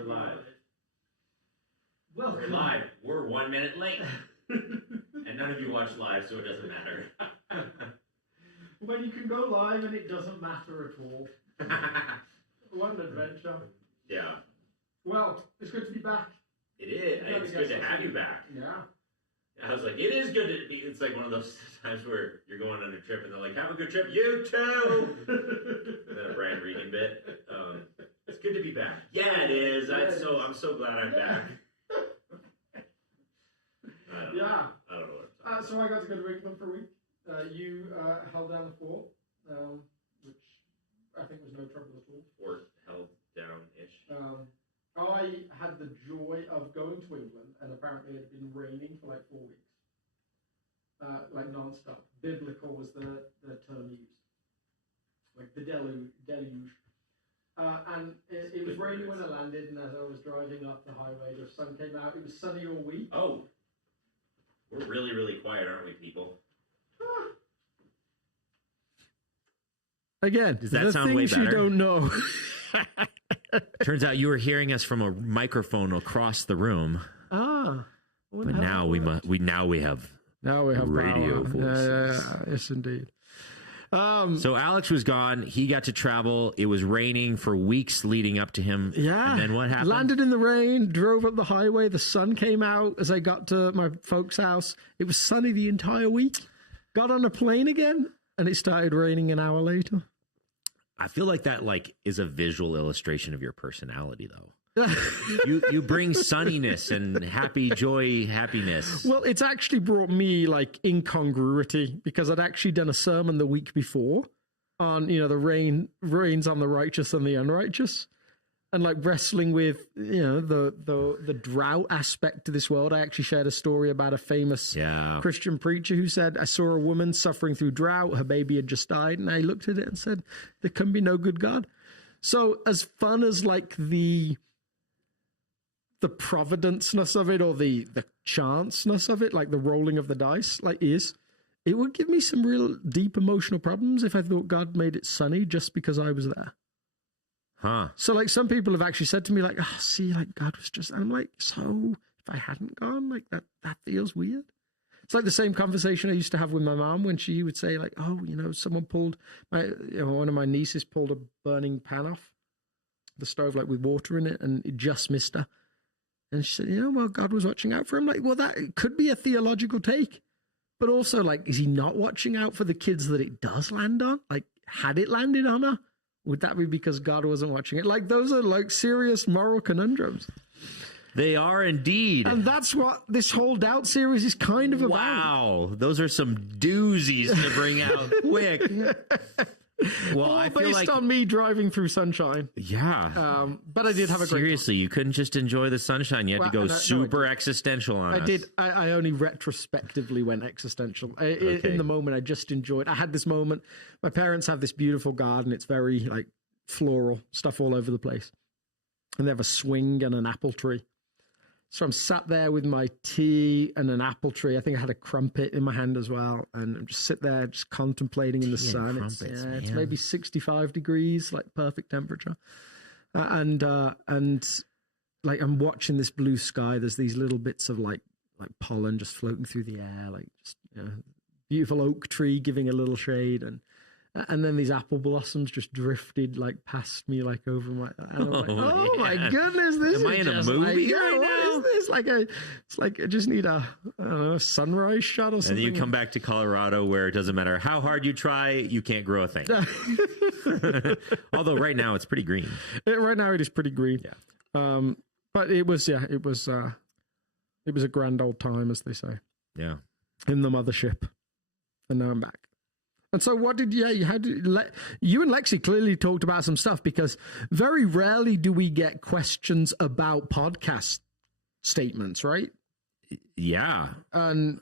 We're live. Welcome. We're live. We're 1 minute late. And none of you watch live, so it doesn't matter. When you can go live and it doesn't matter at all. What an adventure. Yeah. Well, it's good to be back. It is. It's good to have you back. Yeah. I was like, it is good to be. It's like one of those times where you're going on a trip and they're like, have a good trip. You too. And then a Brian Regan bit. It's good to be back. Yeah, it is. I'm so glad I'm back. I don't know what I'm talking So I got to go to England for a week. You held down the fort, which I think was no trouble at all. Fort held down-ish. I had the joy of going to England, and apparently it had been raining for like 4 weeks. Like non-stop. Biblical was the term used. Like the deluge. And it was raining when I landed, and as I was driving up the highway, the sun came out. It was sunny all week. Oh. We're really, really quiet, aren't we, people? Again, does that the sound way things better? You don't know. Turns out you were hearing us from a microphone across the room. But now we have radio voices. Yes, indeed. So Alex was gone. He got to travel. It was raining for weeks leading up to him. Yeah. And then what happened? Landed in the rain, drove up the highway. The sun came out as I got to my folks' house. It was sunny the entire week. Got on a plane again, and it started raining an hour later. I feel like that is a visual illustration of your personality, though. you bring sunniness and happiness. Well, it's actually brought me incongruity because I'd actually done a sermon the week before on the rains on the righteous and the unrighteous, and wrestling with the drought aspect to this world. I actually shared a story about a famous Christian preacher who said, I saw a woman suffering through drought, her baby had just died, and I looked at it and said, there can be no good God. So as fun as the providence-ness of it, or the chance-ness of it, the rolling of the dice, it would give me some real deep emotional problems if I thought God made it sunny just because I was there. Huh. So some people have actually said to me God was just, and I'm like, so if I hadn't gone, that feels weird. It's like the same conversation I used to have with my mom when she would say someone pulled one of my nieces pulled a burning pan off the stove, with water in it, and it just missed her. And she said, God was watching out for him. That could be a theological take. But also, is he not watching out for the kids that it does land on? Had it landed on her, would that be because God wasn't watching it? Those are, serious moral conundrums. They are indeed. And that's what this whole doubt series is kind of about. Wow. Those are some doozies to bring out quick. Well, all based on me driving through sunshine. Yeah. But I did have a great time. Seriously, you couldn't just enjoy the sunshine. You had to go super existential on us. I did. I only retrospectively went existential. In the moment, I just enjoyed. I had this moment. My parents have this beautiful garden. It's very floral stuff all over the place. And they have a swing and an apple tree. So I'm sat there with my tea and an apple tree. I think I had a crumpet in my hand as well. And I'm just sit there just contemplating in the sun. It's maybe 65 degrees, perfect temperature. And I'm watching this blue sky. There's these little bits of pollen just floating through the air, beautiful oak tree giving a little shade. And then these apple blossoms just drifted past me over my. And I'm my goodness! This am I in a movie right now? What is this? It's I just need a sunrise shot or something. And then you come back to Colorado, where it doesn't matter how hard you try, you can't grow a thing. Although right now it's pretty green. Right now it is pretty green. Yeah. But it was a grand old time, as they say. Yeah. In the mothership, and now I'm back. And so you and Lexi clearly talked about some stuff, because very rarely do we get questions about podcast statements, right? Yeah. And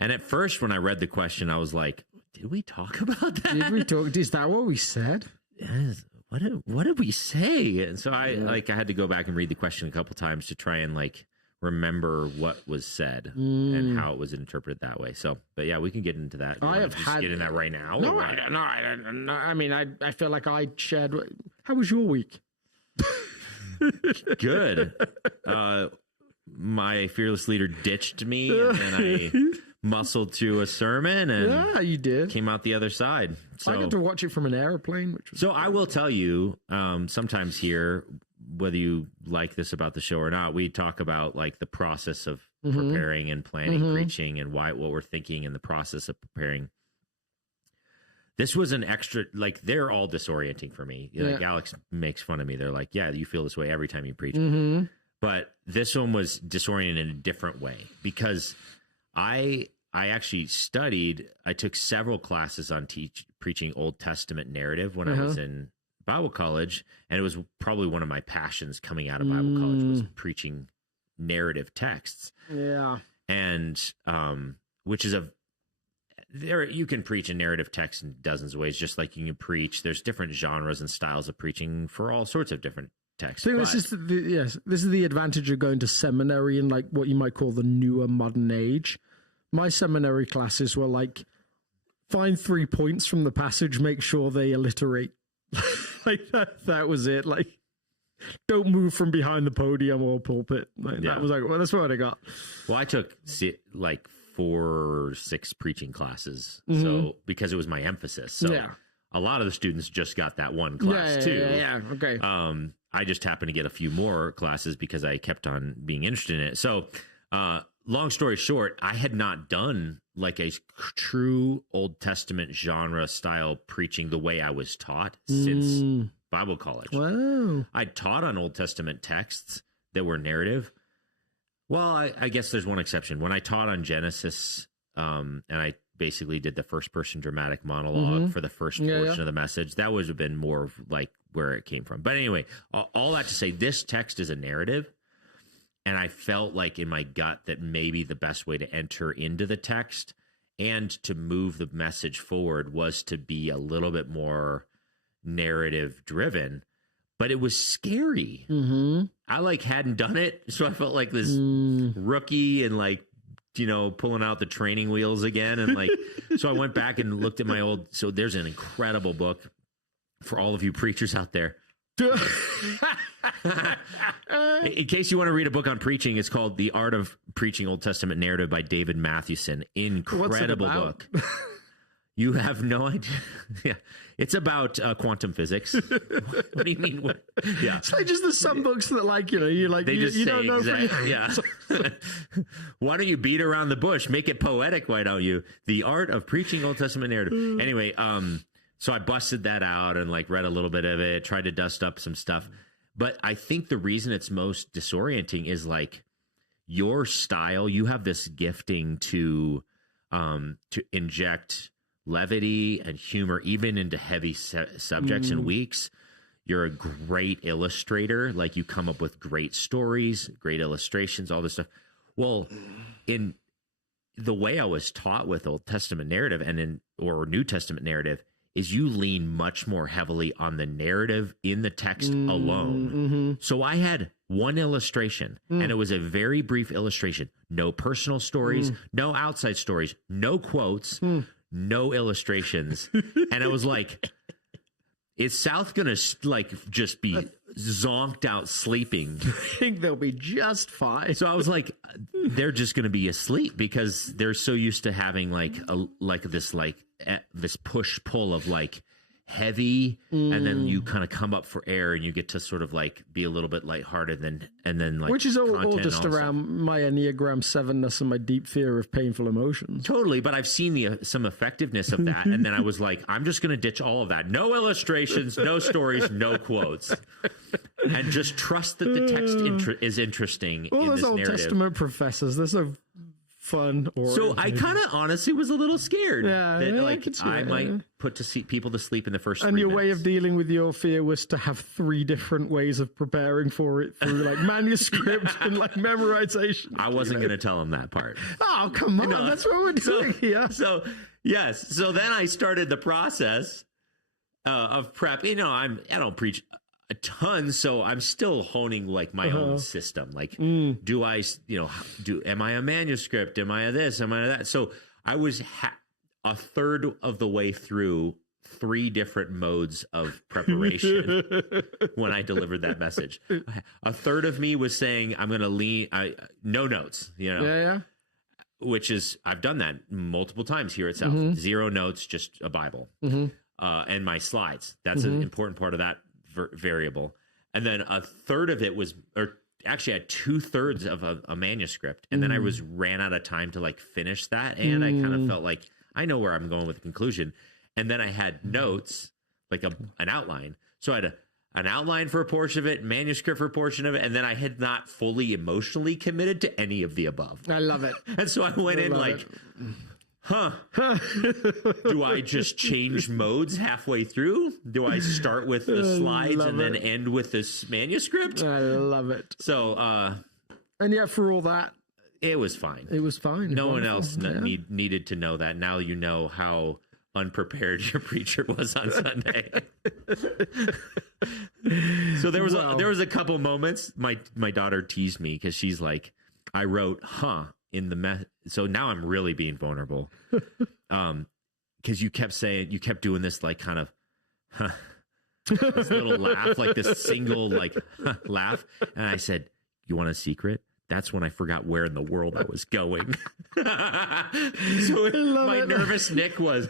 at first when I read the question, I was like, did we talk about that? Did we talk? Is that what we said? Yes. What did we say? And so I had to go back and read the question a couple times to try and remember what was said and how it was interpreted that way. So, but yeah, we can get into that. I have just get in that right now. No, I mean, I feel like I shared. How was your week? Good. My fearless leader ditched me, and then I muscled through a sermon, and Yeah, you did. came out the other side. So I got to watch it from an airplane, which was So I will tell you, sometimes here, whether you like this about the show or not, we talk about like the process of preparing and planning preaching and what we're thinking in the process of preparing. This was an extra, like they're all disorienting for me. Like Alex makes fun of me. They're like, yeah, you feel this way every time you preach. But this one was disoriented in a different way because I actually I took several classes on preaching Old Testament narrative when I was in Bible college, and it was probably one of my passions coming out of Bible college was preaching narrative texts. Yeah. And which is you can preach a narrative text in dozens of ways, just like you can preach. There's different genres and styles of preaching for all sorts of different texts. So this is the advantage of going to seminary in like what you might call the newer modern age. My seminary classes were like, find 3 points from the passage, make sure they alliterate. Like that was it. Like, don't move from behind the podium or pulpit. Like, that was like, well, that's what I got. Well, I took like 4 or 6 preaching classes, so because it was my emphasis. So a lot of the students just got that one class too. Yeah. Okay. I just happened to get a few more classes because I kept on being interested in it. So, long story short, I had not done like a true Old Testament genre style preaching the way I was taught since Bible college. Wow. I taught on Old Testament texts that were narrative. Well, I guess there's one exception. When I taught on Genesis, and I basically did the first person dramatic monologue for the first portion of the message, that would have been more of like where it came from. But anyway, all that to say, this text is a narrative. And I felt like in my gut that maybe the best way to enter into the text and to move the message forward was to be a little bit more narrative driven. But it was scary. I like hadn't done it, so I felt like this rookie and like, you know, pulling out the training wheels again. And like, so I went back and looked at my old. So there's an incredible book for all of you preachers out there. In case you want to read a book on preaching, it's called The Art of Preaching Old Testament Narrative by David Mathewson. Incredible book. You have no idea. Yeah, it's about quantum physics. What do you mean? Yeah, it's like just there's some books that like you like they just you say don't know. Exactly. Yeah. Why don't you beat around the bush? Make it poetic. Why don't you? The Art of Preaching Old Testament Narrative. Anyway, so I busted that out and like read a little bit of it, tried to dust up some stuff. But I think the reason it's most disorienting is like your style. You have this gifting to inject levity and humor even into heavy subjects and weeks. You're a great illustrator. Like you come up with great stories, great illustrations, all this stuff. Well, in the way I was taught with Old Testament narrative or New Testament narrative is you lean much more heavily on the narrative in the text alone. So I had one illustration, and it was a very brief illustration. No personal stories, no outside stories, no quotes, no illustrations. And I was like, is South going to like just be zonked out sleeping? I think they'll be just fine. So I was like, they're just going to be asleep because they're so used to having this push pull of like heavy, and then you kind of come up for air and you get to sort of like be a little bit lighthearted and then like, which is all just and around my Enneagram 7-ness and my deep fear of painful emotions. Totally. But I've seen some effectiveness of that. And then I was like, I'm just going to ditch all of that. No illustrations, no stories, no quotes. And just trust that the text is interesting in those this Old narrative. Testament professors, they're so fun. So I kind of honestly was a little scared that I might put people to sleep in the first 3 minutes. And your way of dealing with your fear was to have 3 different ways of preparing for it through like manuscript and like memorization. I wasn't going to tell them that part. Oh, come on. No. That's what we're doing here. So, yes. So then I started the process of prep. You know, I don't preach a ton, so I'm still honing like my own system. Like, do I, am I a manuscript? Am I a this? Am I a that? So I was a third of the way through 3 different modes of preparation when I delivered that message. A third of me was saying, I'm going to no notes, Yeah. which is, I've done that multiple times here at South. 0 notes, just a Bible, and my slides. That's an important part of that variable. And then a third of it was, or actually I had 2/3 of a manuscript, and then I ran out of time to like finish that, and I kind of felt like I know where I'm going with the conclusion. And then I had notes, like an outline. So I had an outline for a portion of it, manuscript for a portion of it, and then I had not fully emotionally committed to any of the above. I love it. And so I went in like, do I just change modes halfway through? Do I start with the slides and then end with this manuscript? I love it. So, and yet for all that, it was fine. it was fine. No one Wonderful. else Yeah. needed to know that. Now you know how unprepared your preacher was on Sunday. So there was a couple moments. My daughter teased me because she's like, I wrote in the so now I'm really being vulnerable. Because you kept doing this like kind of this little laugh, like this single like laugh. And I said, you want a secret? That's when I forgot where in the world I was going. So my nervous tick was,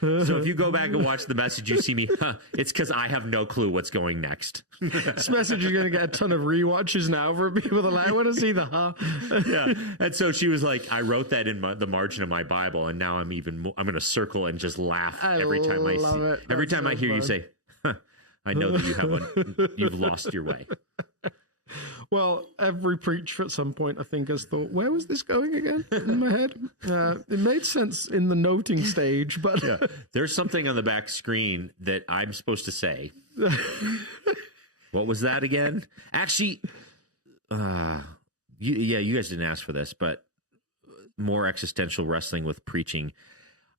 so if you go back and watch the message, you see me, it's because I have no clue what's going next. This message is going to get a ton of rewatches now for people that I want to see the Yeah. And so she was like, I wrote that in the margin of my Bible, and now I'm going to circle and just laugh every time I hear you say, I know that you've lost your way. Well, every preacher at some point, I think, has thought, where was this going again in my head? It made sense in the noting stage, but... Yeah. There's something on the back screen that I'm supposed to say. What was that again? Actually, you guys didn't ask for this, but more existential wrestling with preaching.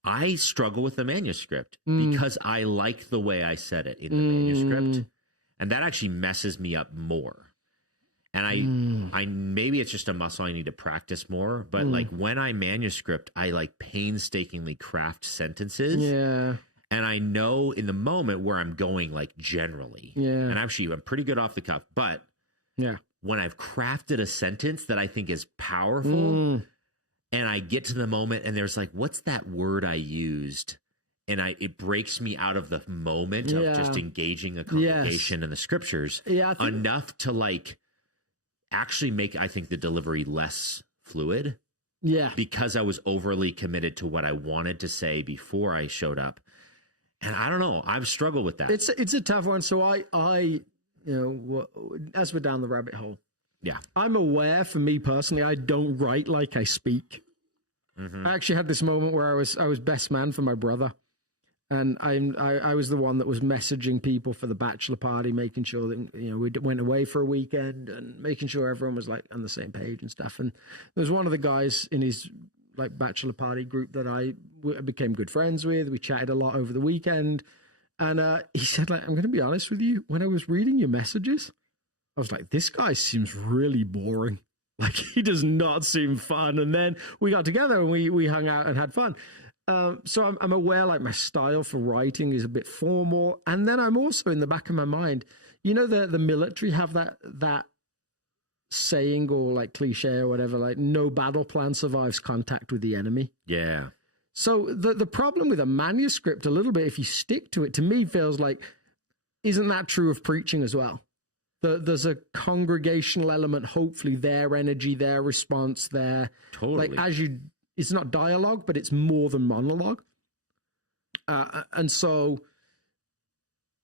I struggle with the manuscript because I like the way I said it in the manuscript, and that actually messes me up more. And I maybe it's just a muscle I need to practice more, but like when I manuscript, I like painstakingly craft sentences. Yeah. And I know in the moment where I'm going, like generally. Yeah. And actually, I'm pretty good off the cuff. But when I've crafted a sentence that I think is powerful, and I get to the moment and there's like, what's that word I used? And it breaks me out of the moment of just engaging a congregation in the scriptures enough to like actually make, I think, the delivery less fluid. Yeah. Because I was overly committed to what I wanted to say before I showed up. And I don't know, I've struggled with that. It's a tough one. So I as we're down the rabbit hole, I'm aware, for me personally, I don't write like I speak. I actually had this moment where I was best man for my brother. And I was the one that was messaging people for the bachelor party, making sure that, we went away for a weekend and making sure everyone was like on the same page and stuff. And there was one of the guys in his like bachelor party group that I became good friends with. We chatted a lot over the weekend. And he said, like, I'm going to be honest with you. When I was reading your messages, I was like, this guy seems really boring. Like, he does not seem fun. And then we got together and we hung out and had fun. So I'm aware, like, my style for writing is a bit formal. And then I'm also in the back of my mind, the military have that saying or like cliche or whatever, like no battle plan survives contact with the enemy. Yeah. So the problem with a manuscript a little bit, if you stick to it, to me feels like, isn't that true of preaching as well? There's a congregational element, hopefully their energy, their response, totally. Like it's not dialogue, but it's more than monologue. And so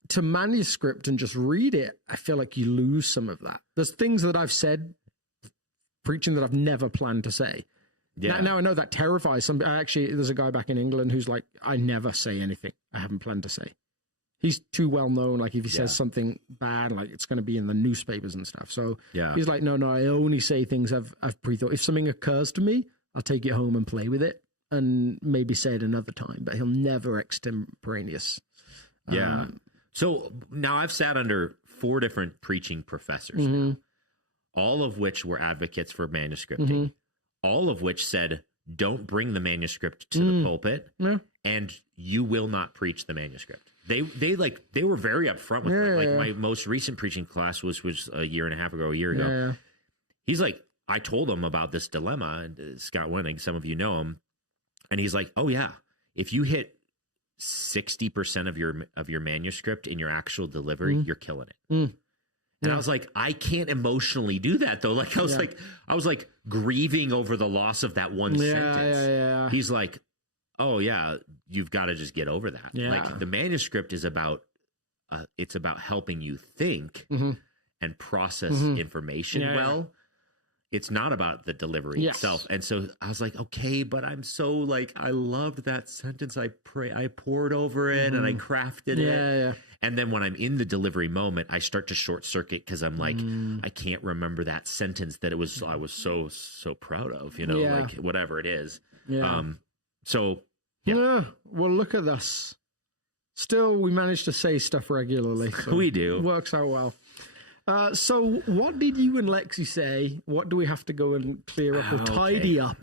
to manuscript and just read it, I feel like you lose some of that. There's things that I've said preaching that I've never planned to say. Yeah. Now I know that terrifies some. Actually, there's a guy back in England who's like, I never say anything I haven't planned to say. He's too well known. Like if he says something bad, like it's going to be in the newspapers and stuff. So he's like, no, I only say things I've pre-thought. If something occurs to me, I'll take it home and play with it and maybe say it another time, but he'll never extemporaneous. So now I've sat under 4 different preaching professors now, all of which were advocates for manuscripting, all of which said, don't bring the manuscript to the pulpit, and you will not preach the manuscript. They were very upfront with my most recent preaching class was a year and a half ago, a year ago. Yeah. He's like, I told him about this dilemma, and Scott Wenning, some of you know him, and he's like, oh yeah, if you hit 60% of your manuscript in your actual delivery, you're killing it. And I was like, I can't emotionally do that though. Like I was like grieving over the loss of that one sentence. He's like, oh yeah, you've got to just get over that. Like the manuscript is about, it's about helping you think and process information well. It's not about the delivery itself. And so I was like, okay, but I'm so like, I loved that sentence. I poured over it and I crafted it. And then when I'm in the delivery moment, I start to short circuit because I'm like, I can't remember that sentence that I was so proud of, like whatever it is. So well, look at us. Still, we manage to say stuff regularly. So we do. It works out well. So what did you and Lexi say? What do we have to go and clear up or tidy up?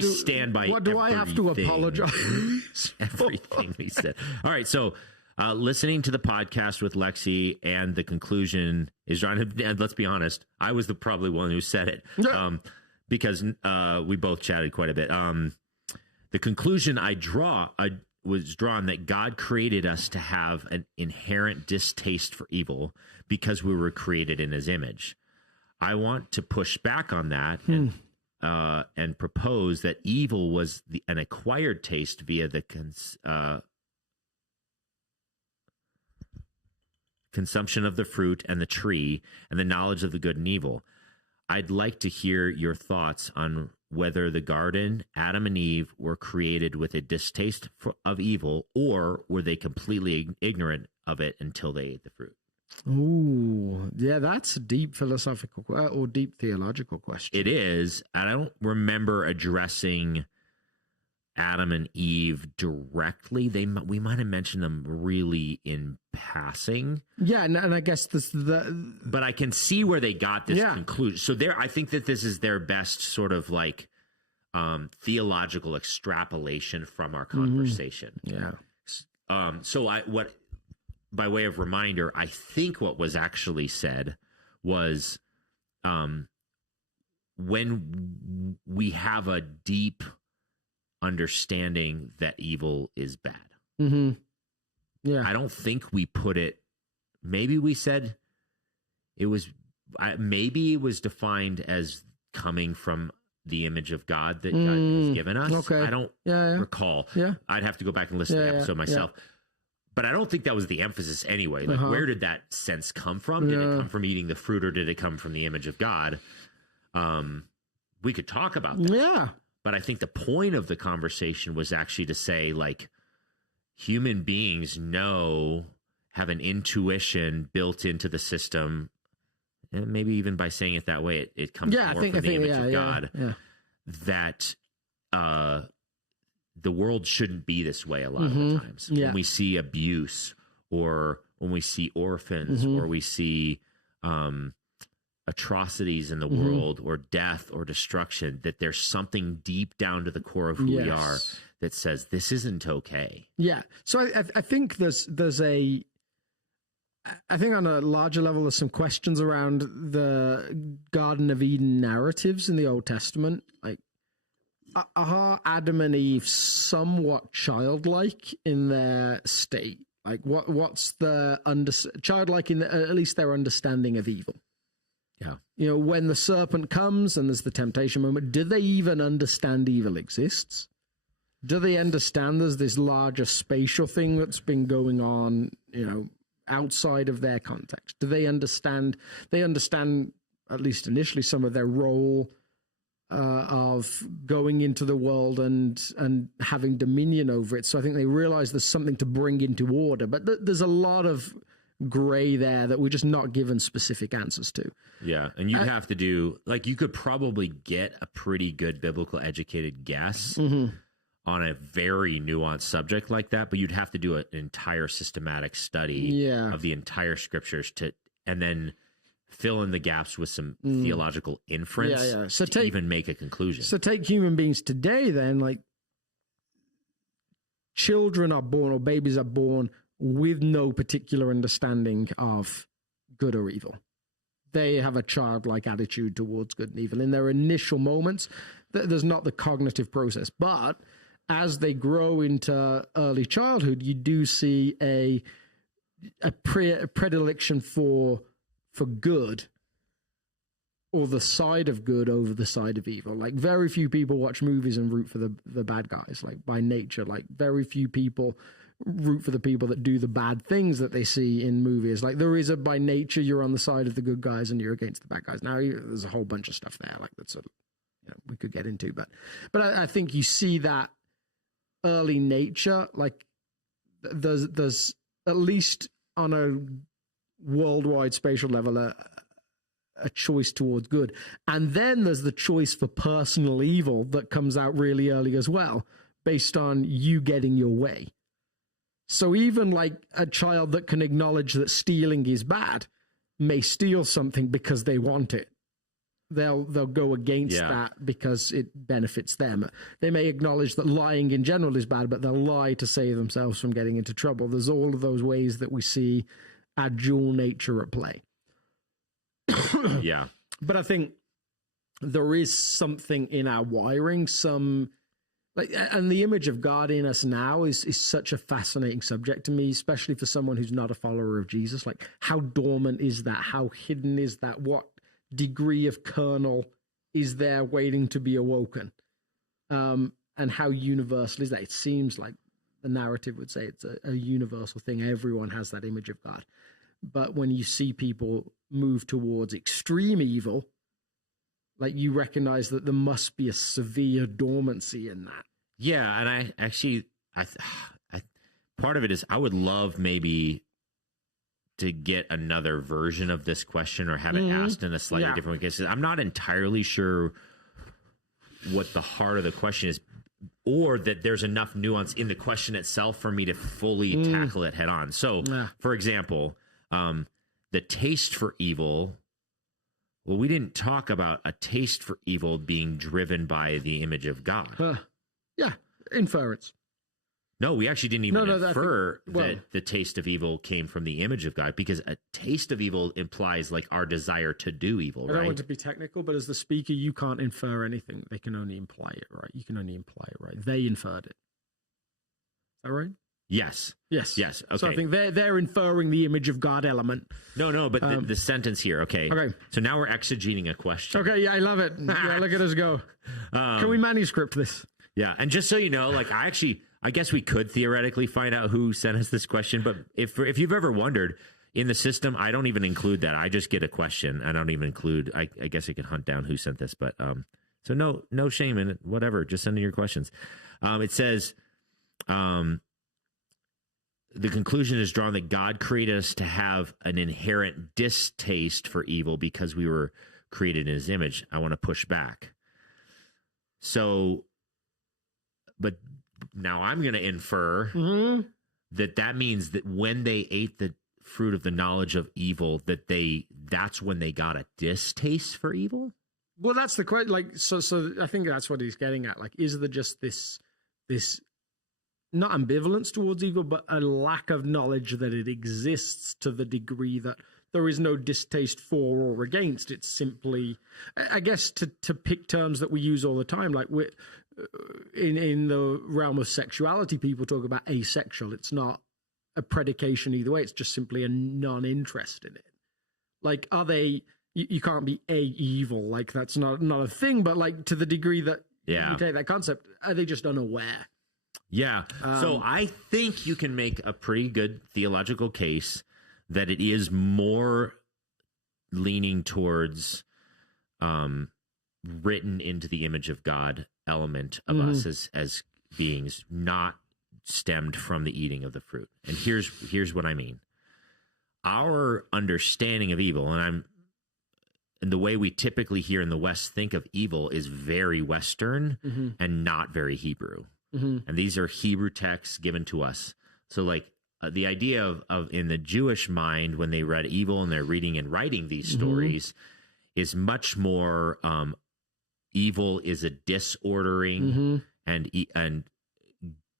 Stand by what do I have to apologize everything we said. All right, so listening to the podcast with Lexi, and the conclusion is, and let's be honest, I was probably one who said it because we both chatted quite a bit. The conclusion was drawn that God created us to have an inherent distaste for evil because we were created in his image. I want to push back on that and propose that evil was an acquired taste via the consumption of the fruit and the tree and the knowledge of the good and evil. I'd like to hear your thoughts on whether the garden, Adam and Eve, were created with a distaste of evil, or were they completely ignorant of it until they ate the fruit? Ooh, yeah, that's a deep philosophical or deep theological question. It is. I don't remember addressing Adam and Eve directly. We might have mentioned them really in passing. Yeah, and I guess but I can see where they got this conclusion. So I think that this is their best sort of like theological extrapolation from our conversation. So by way of reminder, I think what was actually said was when we have a deep understanding that evil is bad. I don't think we put it, maybe we said maybe it was defined as coming from the image of God that God has given us. Okay. I don't recall. I'd have to go back and listen to the episode myself. But I don't think that was the emphasis anyway. Like, where did that sense come from? Did it come from eating the fruit, or did it come from the image of God? We could talk about that. Yeah. But I think the point of the conversation was actually to say, like, human beings have an intuition built into the system, and maybe even by saying it that way, it comes more from the image of God, that the world shouldn't be this way a lot of the times. When we see abuse, or when we see orphans, or we see atrocities in the world, or death or destruction, that there's something deep down to the core of who we are that says this isn't okay. Yeah. So I think I think on a larger level, there's some questions around the Garden of Eden narratives in the Old Testament. Like, are Adam and Eve somewhat childlike in their state? Like, what's the childlike in at least their understanding of evil? Yeah. When the serpent comes and there's the temptation moment, do they even understand evil exists? Do they understand there's this larger spatial thing that's been going on, outside of their context? Do they understand? They understand, at least initially, some of their role of going into the world and having dominion over it. So I think they realize there's something to bring into order. But there's a lot of gray there that we're just not given specific answers to. Yeah, and you'd have to do, like, you could probably get a pretty good biblical educated guess on a very nuanced subject like that, but you'd have to do an entire systematic study of the entire scriptures and then fill in the gaps with some theological inference to even make a conclusion. So take human beings today then, like children are born or babies are born with no particular understanding of good or evil. They have a childlike attitude towards good and evil. In their initial moments, there's not the cognitive process. But as they grow into early childhood, you do see a predilection for good, or the side of good over the side of evil. Like very few people watch movies and root for the bad guys, like by nature. Like very few people root for the people that do the bad things that they see in movies. Like there is by nature, you're on the side of the good guys and you're against the bad guys. Now there's a whole bunch of stuff there, like that's we could get into, but I think you see that early nature, like there's at least on a worldwide spatial level a choice towards good, and then there's the choice for personal evil that comes out really early as well, based on you getting your way. So even like a child that can acknowledge that stealing is bad may steal something because they want it. They'll go against that because it benefits them. They may acknowledge that lying in general is bad, but they'll lie to save themselves from getting into trouble. There's all of those ways that we see our dual nature at play. Yeah. But I think there is something in our wiring, and the image of God in us now is such a fascinating subject to me, especially for someone who's not a follower of Jesus. Like, how dormant is that? How hidden is that? What degree of kernel is there waiting to be awoken? And how universal is that? It seems like the narrative would say it's a universal thing. Everyone has that image of God. But when you see people move towards extreme evil, like you recognize that there must be a severe dormancy in that. Yeah, and I part of it is I would love maybe to get another version of this question or have it asked in a slightly different way. Because I'm not entirely sure what the heart of the question is, or that there's enough nuance in the question itself for me to fully tackle it head on. So, for example, the taste for evil. Well, we didn't talk about a taste for evil being driven by the image of God. Yeah, inference. No, we actually didn't even infer that the taste of evil came from the image of God, because a taste of evil implies like our desire to do evil, right? I don't want to be technical, but as the speaker, you can't infer anything. They can only imply it, right? You can only imply it, right? They inferred it. Is that right? Yes. Okay. So I think they're inferring the image of God element. No, but the sentence here, okay. So now we're exegeting a question. Okay, yeah, I love it. Yeah, look at us go. Can we manuscript this? Yeah, and just so you know, like I guess we could theoretically find out who sent us this question, but if you've ever wondered, in the system, I don't even include that. I just get a question. I don't even include, I guess I could hunt down who sent this, but so no shame in it, whatever, just send in your questions. It says, the conclusion is drawn that God created us to have an inherent distaste for evil because we were created in his image. I want to push back. So, but now I'm going to infer that means that when they ate the fruit of the knowledge of evil, that's when they got a distaste for evil? Well, that's the question. Like, so I think that's what he's getting at. Like, is there just this not ambivalence towards evil, but a lack of knowledge that it exists to the degree that there is no distaste for or against? It's simply, I guess, to pick terms that we use all the time, like in the realm of sexuality, people talk about asexual. It's not a predication either way. It's just simply a non-interest in it. Like, are they? You can't be evil. Like, that's not a thing. But like, to the degree that you take that concept, are they just unaware? Yeah. So I think you can make a pretty good theological case that it is more leaning towards written into the image of God element of us as beings, not stemmed from the eating of the fruit. And here's what I mean. Our understanding of evil, and the way we typically here in the West think of evil, is very Western and not very Hebrew. And these are Hebrew texts given to us. So like the idea of in the Jewish mind when they read evil and they're reading and writing these stories is much more evil is a disordering and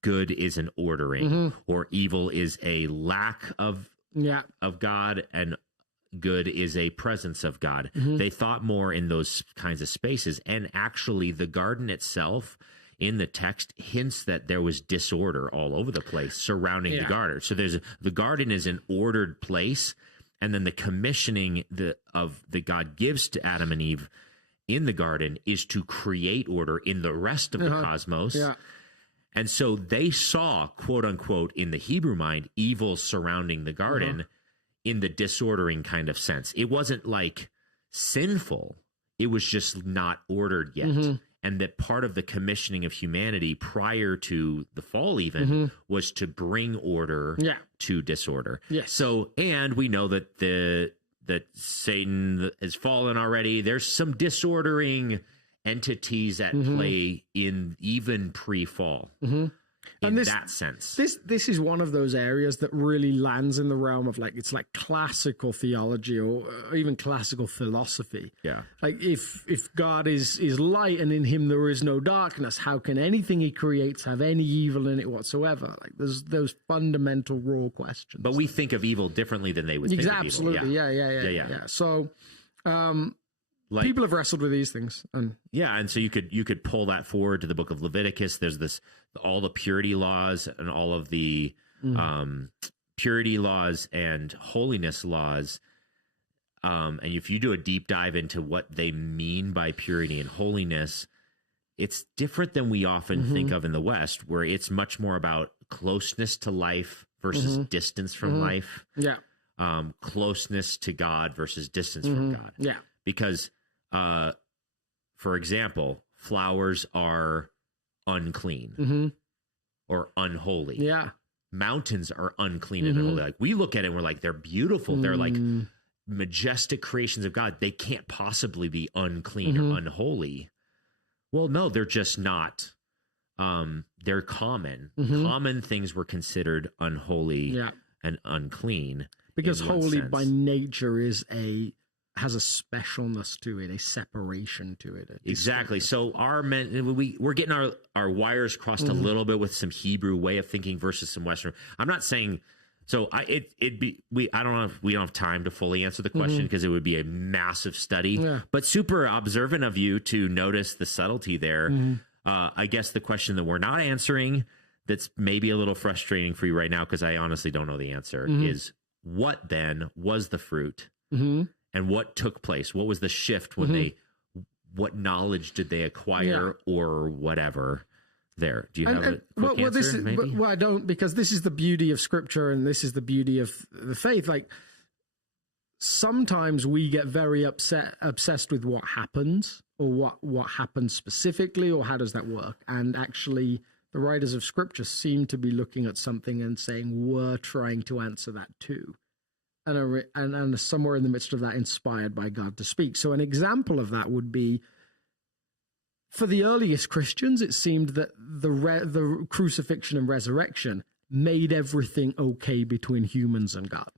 good is an ordering, or evil is a lack of God and good is a presence of God. They thought more in those kinds of spaces, and actually the garden itself in the text hints that there was disorder all over the place surrounding the garden. So the garden is an ordered place, and then the commissioning of the God gives to Adam and Eve in the garden is to create order in the rest of the cosmos. And so they saw, quote unquote, in the Hebrew mind, evil surrounding the garden in the disordering kind of sense. It wasn't like sinful. It was just not ordered yet. And that part of the commissioning of humanity prior to the fall even was to bring order to disorder. So, and we know that that Satan has fallen already. There's some disordering entities at play in even pre-fall. In that sense, this is one of those areas that really lands in the realm of it's like classical theology or even classical philosophy. Like if God is light and in him there is no darkness, how can anything he creates have any evil in it whatsoever? Like there's those fundamental raw questions. But we think of evil differently than they would think of evil. Absolutely. Yeah. So people have wrestled with these things, and so you could pull that forward to the book of Leviticus. There's all the purity laws and all of the purity laws and holiness laws. And if you do a deep dive into what they mean by purity and holiness, it's different than we often think of in the West, where it's much more about closeness to life versus distance from life. Closeness to God versus distance from God. Because for example, flowers are unclean or unholy. Mountains are unclean and unholy. Like we look at it and we're like, they're beautiful. They're like majestic creations of God. They can't possibly be unclean or unholy. Well, no, they're just not. They're common. Common things were considered unholy and unclean. Because holy by nature has a specialness to it, a separation to it. Exactly. So we're getting our wires crossed a little bit with some Hebrew way of thinking versus some Western. I'm not saying so. We don't have time to fully answer the question because it would be a massive study. But super observant of you to notice the subtlety there. I guess the question that we're not answering, that's maybe a little frustrating for you right now because I honestly don't know the answer, is what then was the fruit? And what took place? What was the shift when what knowledge did they acquire or whatever there? Do you have a quick answer? I don't, because this is the beauty of Scripture and this is the beauty of the faith. Like sometimes we get very obsessed with what happens or what happens specifically or how does that work. And actually the writers of Scripture seem to be looking at something and saying, we're trying to answer that too. And somewhere in the midst of that, inspired by God to speak. So an example of that would be, for the earliest Christians, it seemed that the crucifixion and resurrection made everything okay between humans and God.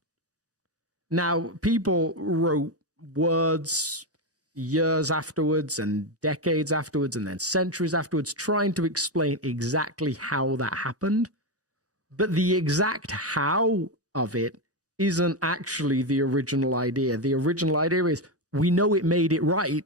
Now, people wrote words years afterwards and decades afterwards and then centuries afterwards trying to explain exactly how that happened. But the exact how of it isn't actually the original idea. The original idea is we know it made it right,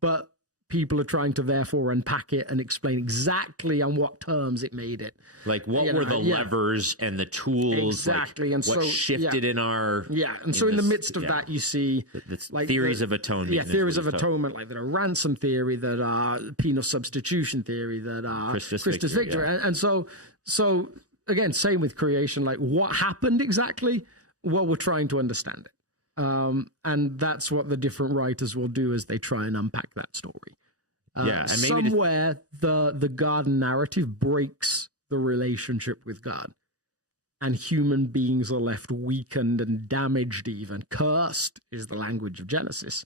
but people are trying to therefore unpack it and explain exactly on what terms it made it. Like what were the levers and the tools? Exactly. And what shifted in our... And so in the midst of that, you see... like theories of atonement. Theories of atonement, like that are ransom theory, that are penal substitution theory, that are Christus Victor. And so again, same with creation, like what happened exactly? Well, we're trying to understand it. And that's what the different writers will do as they try and unpack that story. And maybe somewhere the garden narrative breaks the relationship with God. And human beings are left weakened and damaged, even cursed is the language of Genesis.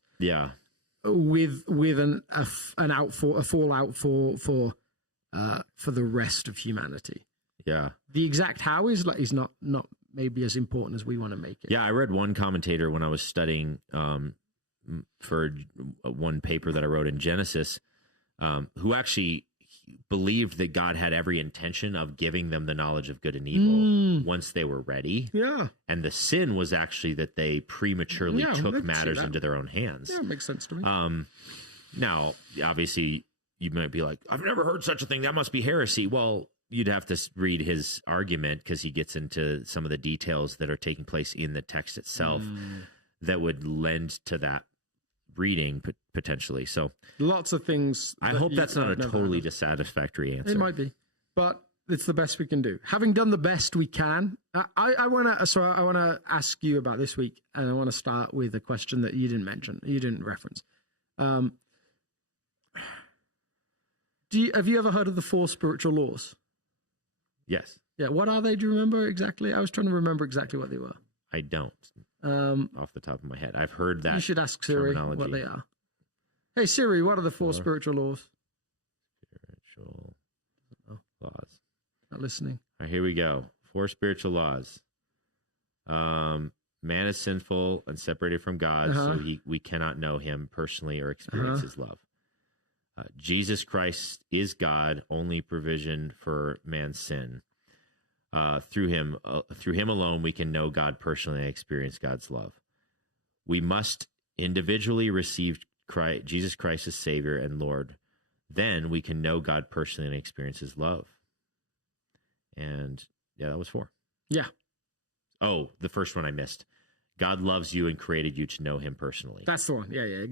With a fallout for the rest of humanity. Yeah. The exact how is not maybe as important as we want to make it. Yeah, I read one commentator when I was studying for one paper that I wrote in Genesis, who actually believed that God had every intention of giving them the knowledge of good and evil once they were ready. Yeah. And the sin was actually that they prematurely took let's see matters that. into their own hands. Yeah, it makes sense to me. Now, obviously, you might be like, I've never heard such a thing. That must be heresy. Well, you'd have to read his argument because he gets into some of the details that are taking place in the text itself that would lend to that reading potentially. So Lots of things. I hope that's not a totally dissatisfactory answer. It might be, but it's the best we can do. Having done the best we can, I want to ask you about this week, and I want to start with a question that you didn't mention, you didn't reference. Have you ever heard of the 4 spiritual laws? Yes. Yeah. What are they? Do you remember exactly? I was trying to remember exactly what they were. I don't. Off the top of my head, I've heard that. You should ask Siri what they are. Hey Siri, what are the 4 spiritual laws? Spiritual laws. Not listening. All right, here we go. 4 spiritual laws. Man is sinful and separated from God, so we cannot know him personally or experience his love. Jesus Christ is God, only provision for man's sin. Through him alone, we can know God personally and experience God's love. We must individually receive Jesus Christ as Savior and Lord. Then we can know God personally and experience his love. And yeah, that was 4. Yeah. Oh, the first one I missed. God loves you and created you to know him personally. That's the one. Yeah.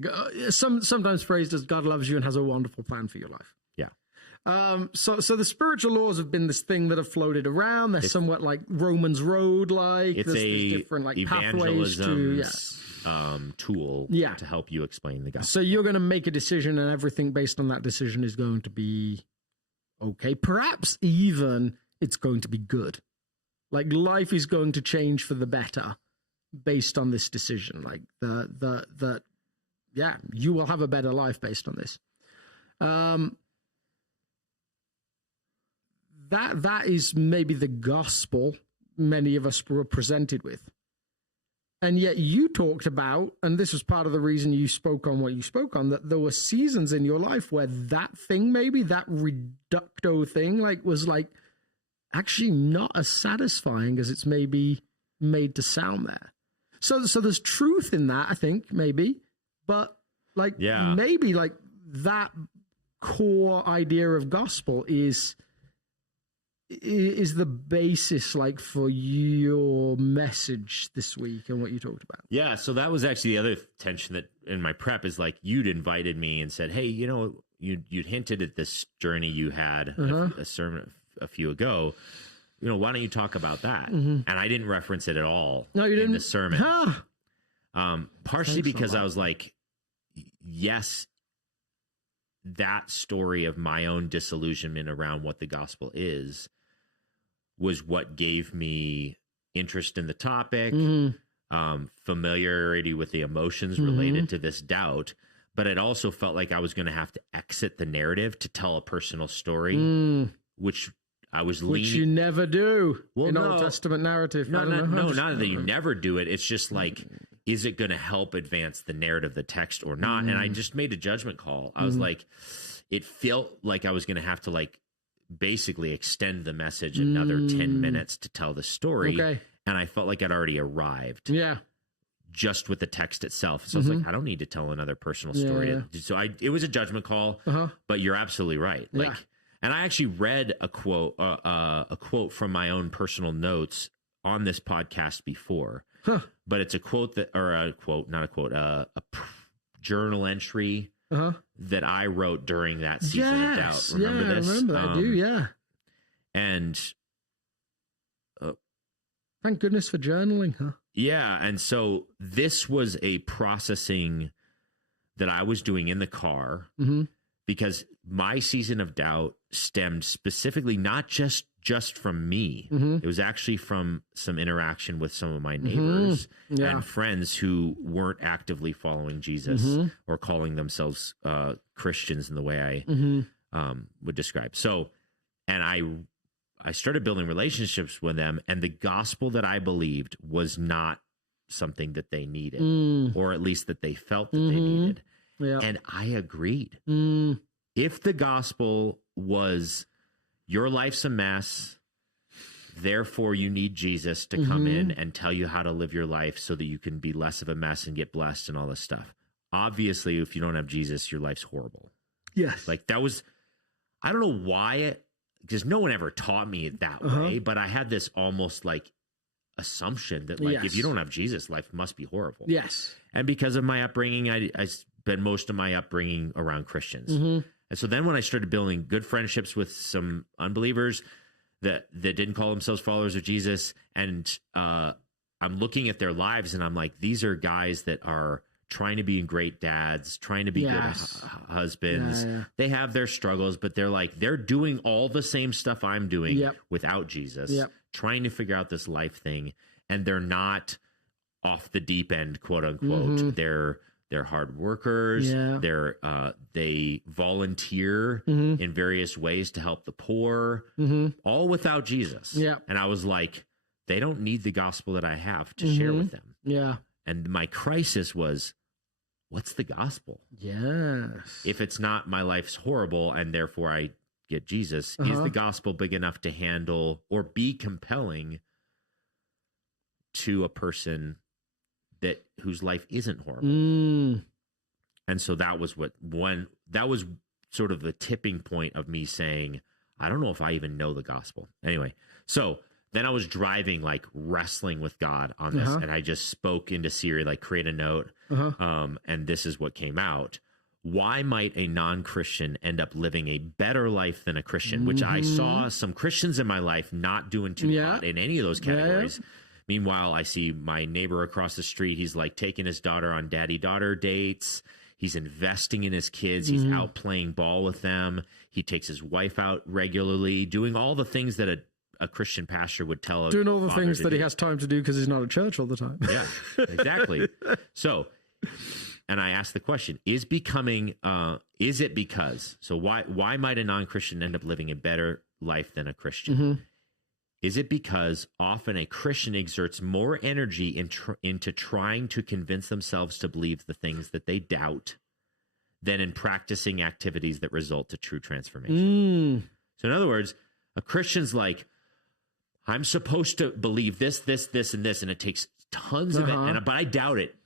Sometimes phrased as God loves you and has a wonderful plan for your life. Yeah. So the spiritual laws have been this thing that have floated around. They're somewhat like Romans Road, like it's there's different like pathways to tool to help you explain the gospel. So you're going to make a decision, and everything based on that decision is going to be okay. Perhaps even it's going to be good. Like life is going to change for the better based on this decision. Like you will have a better life based on this. That is maybe the gospel many of us were presented with. And yet you talked about, and this was part of the reason you spoke on what you spoke on, that there were seasons in your life where that thing, maybe that reducto thing, was actually not as satisfying as it's maybe made to sound there. So there's truth in that, I think, maybe, but maybe that core idea of gospel is the basis for your message this week and what you talked about. Yeah, so that was actually the other tension that in my prep is you'd invited me and said, hey, you'd hinted at this journey you had a sermon a few ago. Why don't you talk about that? And I didn't reference it at all in the sermon. Partially because I was like, yes, that story of my own disillusionment around what the gospel is was what gave me interest in the topic, familiarity with the emotions related to this doubt. But it also felt like I was going to have to exit the narrative to tell a personal story, which I was leaning. Which you never do in Old Testament narrative. No, not that you never do it. It's just is it going to help advance the narrative of the text or not? And I just made a judgment call. I was it felt like I was going to have to basically extend the message another 10 minutes to tell the story. Okay. And I felt like I'd already arrived. Yeah. Just with the text itself. So I was I don't need to tell another personal story. So it was a judgment call, but you're absolutely right. And I actually read a quote from my own personal notes on this podcast before, but it's a journal entry that I wrote during that season of doubt. Remember this? I remember that. I do, yeah. And thank goodness for journaling, huh? Yeah, and so this was a processing that I was doing in the car because my season of doubt stemmed specifically not just from me. It was actually from some interaction with some of my neighbors and friends who weren't actively following Jesus or calling themselves Christians in the way I would describe. So, and I started building relationships with them, and the gospel that I believed was not something that they needed, or at least that they felt that they needed. Yeah. And I agreed. If the gospel was your life's a mess, therefore you need Jesus to come in and tell you how to live your life so that you can be less of a mess and get blessed and all this stuff. Obviously, if you don't have Jesus, your life's horrible. Yes. Like that was, I don't know why, because no one ever taught me it that way, but I had this almost like assumption that like, if you don't have Jesus, life must be horrible. Yes. And because of my upbringing, I spent most of my upbringing around Christians. And so then when I started building good friendships with some unbelievers that didn't call themselves followers of Jesus, and I'm looking at their lives and I'm like, these are guys that are trying to be great dads, trying to be good husbands. They have their struggles, but they're doing all the same stuff I'm doing without Jesus, trying to figure out this life thing. And they're not off the deep end, quote unquote. They're hard workers. They volunteer in various ways to help the poor, all without Jesus. And I was like, they don't need the gospel that I have to share with them. And my crisis was, what's the gospel? If it's not my life's horrible and therefore I get Jesus, is the gospel big enough to handle or be compelling to a person whose life isn't horrible? And so that was sort of the tipping point of me saying, I don't know if I even know the gospel. Anyway, so then I was driving, like wrestling with God on this, and I just spoke into Siri, like create a note, and this is what came out. Why might a non-Christian end up living a better life than a Christian? Which I saw some Christians in my life not doing too hot in any of those categories. Meanwhile, I see my neighbor across the street. He's like taking his daughter on daddy-daughter dates. He's investing in his kids. He's out playing ball with them. He takes his wife out regularly, doing all the things that a Christian pastor would tell a doing all the father things to that do. he has time to do because he's not at church all the time. Yeah, exactly. So, and I asked the question, is it because, so why might a non-Christian end up living a better life than a Christian? Is it because often a Christian exerts more energy into trying to convince themselves to believe the things that they doubt than in practicing activities that result to true transformation? So in other words, a Christian's like, I'm supposed to believe this, and this, and it takes tons of it, but I doubt it.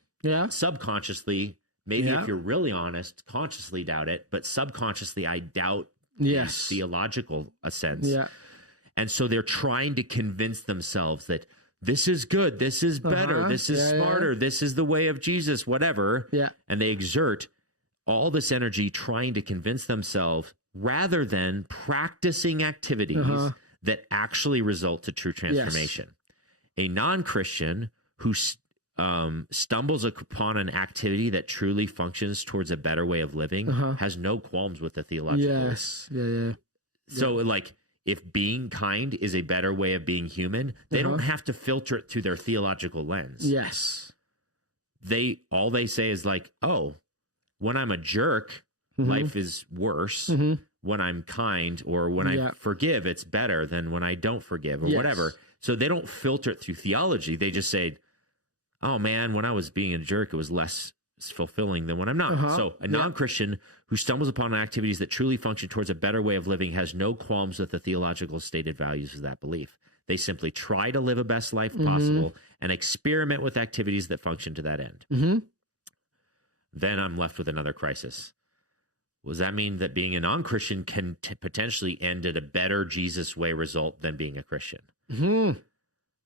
Subconsciously, maybe if you're really honest, consciously doubt it, but subconsciously I doubt these theological sense. And so they're trying to convince themselves that this is good, this is better, this is smarter, this is the way of Jesus, whatever. And they exert all this energy trying to convince themselves rather than practicing activities that actually result to true transformation. A non-Christian who stumbles upon an activity that truly functions towards a better way of living has no qualms with the theological. So like, if being kind is a better way of being human, they don't have to filter it through their theological lens. All they say is like, oh, when I'm a jerk, life is worse. When I'm kind or when I forgive, it's better than when I don't forgive or whatever. So they don't filter it through theology. They just say, oh man, when I was being a jerk, it was less fulfilling than when I'm not. So a non-Christian who stumbles upon activities that truly function towards a better way of living has no qualms with the theological stated values of that belief. They simply try to live a best life possible and experiment with activities that function to that end. Then I'm left with another crisis. Does that mean that being a non-Christian can potentially end at a better Jesus way result than being a Christian?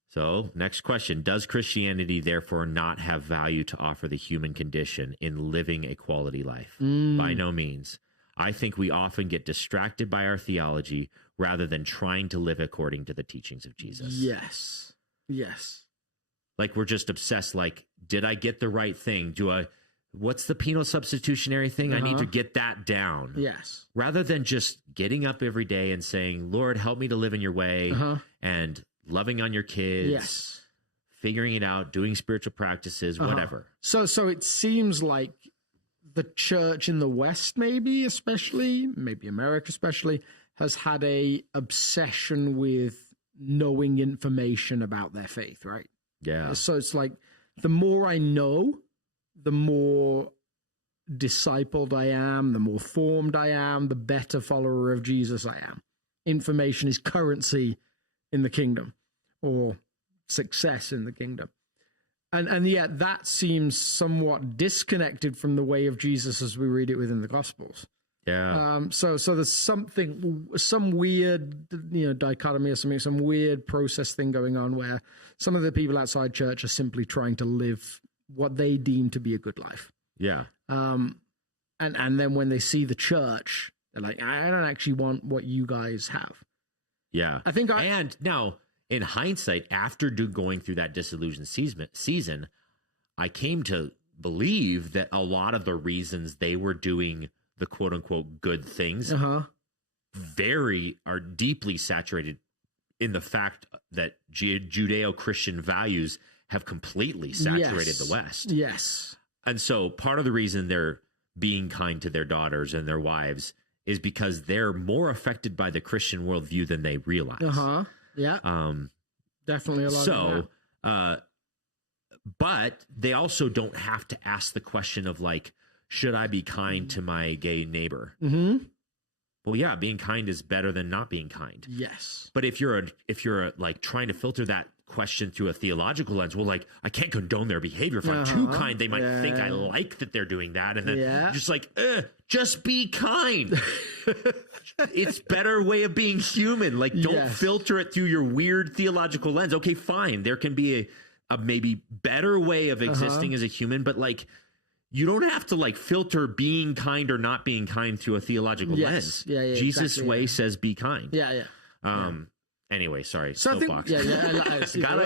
So, next question. Does Christianity therefore not have value to offer the human condition in living a quality life? By no means. I think we often get distracted by our theology rather than trying to live according to the teachings of Jesus. Like we're just obsessed, like, did I get the right thing? What's the penal substitutionary thing? I need to get that down. Rather than just getting up every day and saying, Lord, help me to live in your way and loving on your kids, figuring it out, doing spiritual practices, whatever. So it seems like the church in the West, maybe especially, maybe America especially, has had a obsession with knowing information about their faith, right? Yeah. So it's like, the more I know, the more discipled I am, the more formed I am, the better follower of Jesus I am. Information is currency in the kingdom, or success in the kingdom. And yet that seems somewhat disconnected from the way of Jesus as we read it within the Gospels. Yeah. So there's some weird, dichotomy or something, some weird process thing going on where some of the people outside church are simply trying to live what they deem to be a good life. Yeah. And then when they see the church, they're like, I don't actually want what you guys have. Yeah. I think and now, in hindsight, after going through that disillusioned season, I came to believe that a lot of the reasons they were doing the quote unquote good things are deeply saturated in the fact that Judeo-Christian values have completely saturated the West. Yes. And so part of the reason they're being kind to their daughters and their wives is because they're more affected by the Christian worldview than they realize. Yeah. Definitely a lot of that. But they also don't have to ask the question of like, should I be kind to my gay neighbor? Mm-hmm. Well, yeah, being kind is better than not being kind. Yes. But if you're like trying to filter that question through a theological lens, well, like, I can't condone their behavior. If I'm too kind, they might think I like that they're doing that. And then just like, just be kind. It's better way of being human. Like, don't filter it through your weird theological lens. Okay, fine. There can be a maybe better way of existing as a human, but like, you don't have to like filter being kind or not being kind through a theological lens. Yeah, Jesus' way says be kind. Yeah. Anyway, sorry. So soapbox. I think, got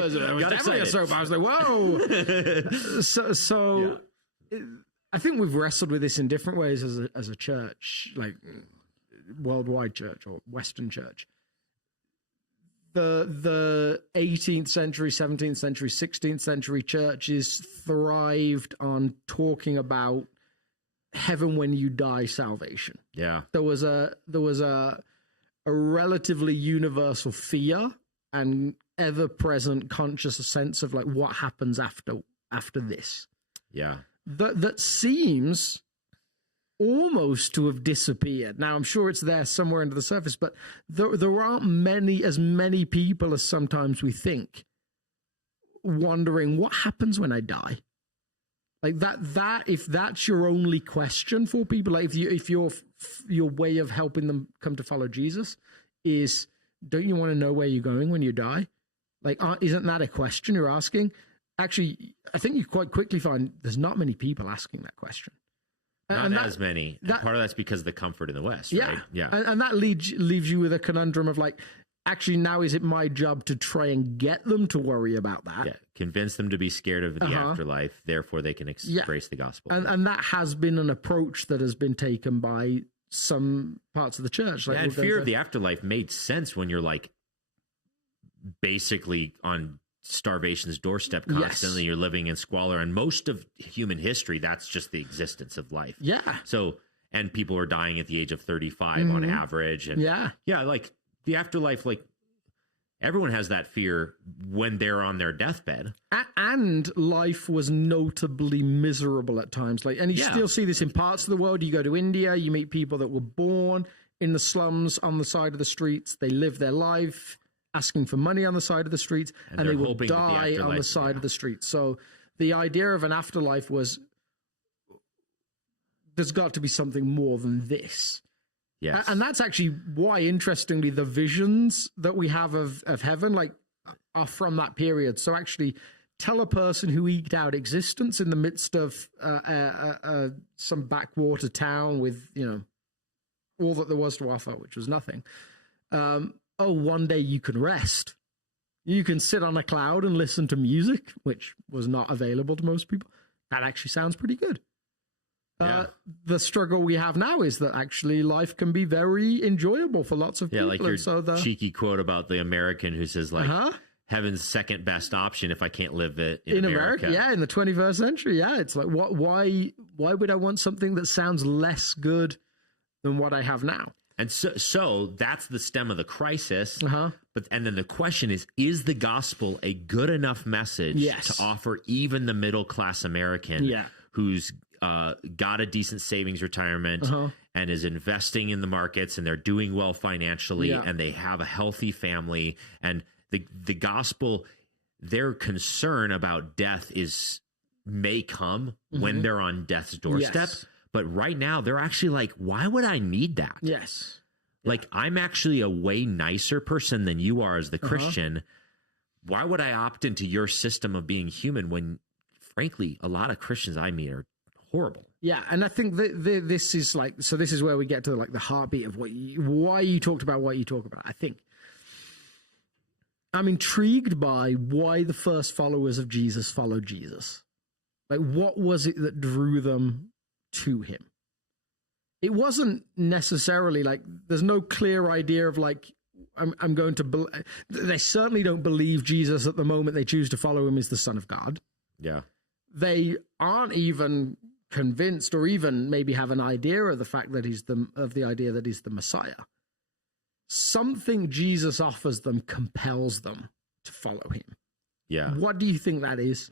definitely a soapbox. I was like, whoa. so I think we've wrestled with this in different ways as a church, like worldwide church or Western church. The 18th century, 17th century, 16th century churches thrived on talking about heaven when you die salvation. Yeah. There was a relatively universal fear and ever-present conscious sense of like what happens after this. Yeah. That seems almost to have disappeared. Now, I'm sure it's there somewhere under the surface, but there aren't as many people as sometimes we think wondering what happens when I die. Like that if that's your only question for people, like if your way of helping them come to follow Jesus is, don't you want to know where you're going when you die? Like, isn't that a question you're asking? Actually, I think you quite quickly find there's not many people asking that question. Not as many. Part of that's because of the comfort in the West, right? Yeah. And that leaves you with a conundrum of like, actually, now is it my job to try and get them to worry about that? Yeah. Convince them to be scared of the afterlife, therefore they can embrace the gospel. And that has been an approach that has been taken by some parts of the church. Like, and fear of the afterlife made sense when you're like basically on starvation's doorstep constantly. You're living in squalor, and most of human history, that's just the existence of life. So, and people are dying at the age of 35 on average, and like the afterlife, like everyone has that fear when they're on their deathbed, and life was notably miserable at times. Like, and you still see this in parts of the world. You go to India, you meet people that were born in the slums on the side of the streets. They live their life asking for money on the side of the streets, and they will die on the side of the street. So the idea of an afterlife was, there's got to be something more than this. Yes. And that's actually why, interestingly, the visions that we have of heaven, like, are from that period. So actually tell a person who eked out existence in the midst of some backwater town with, all that there was to offer, which was nothing. One day you can rest. You can sit on a cloud and listen to music, which was not available to most people. That actually sounds pretty good. The struggle we have now is that actually life can be very enjoyable for lots of people. Yeah, like your cheeky quote about the American who says, like, heaven's second best option if I can't live it in America. Yeah, in the 21st century. Yeah, it's like, why would I want something that sounds less good than what I have now? And so that's the stem of the crisis. Uh-huh. And then the question is the gospel a good enough message Yes. to offer even the middle class American Yeah. who's got a decent savings retirement and is investing in the markets, and they're doing well financially, and they have a healthy family, and the gospel, their concern about death may come when they're on death's doorstep. Yes. But right now, they're actually like, why would I need that? Yes. Like, I'm actually a way nicer person than you are as the Christian. Why would I opt into your system of being human when, frankly, a lot of Christians I meet are horrible? Yeah, and I think this is like, so this is where we get to like the heartbeat of why you talked about what you talk about. I think I'm intrigued by why the first followers of Jesus followed Jesus. Like, what was it that drew them to him? It wasn't necessarily like, there's no clear idea of like, I'm going to, they certainly don't believe Jesus at the moment they choose to follow him is the Son of God. Yeah. They aren't even convinced or even maybe have an idea of the fact that he's the idea that he's the Messiah. Something Jesus offers them compels them to follow him. Yeah. What do you think that is?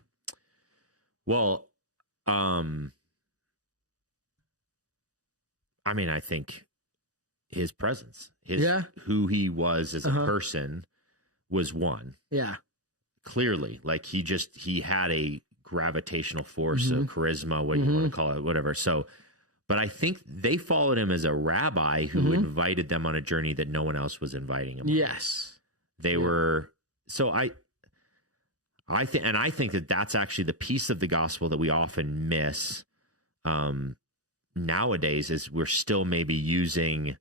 Well, I mean, I think his presence, who he was as a person was one. Yeah. Clearly, like he had a gravitational force of charisma, what you want to call it, whatever. So, but I think they followed him as a rabbi who invited them on a journey that no one else was inviting him. Yes. They were, so I think that that's actually the piece of the gospel that we often miss nowadays, is we're still maybe using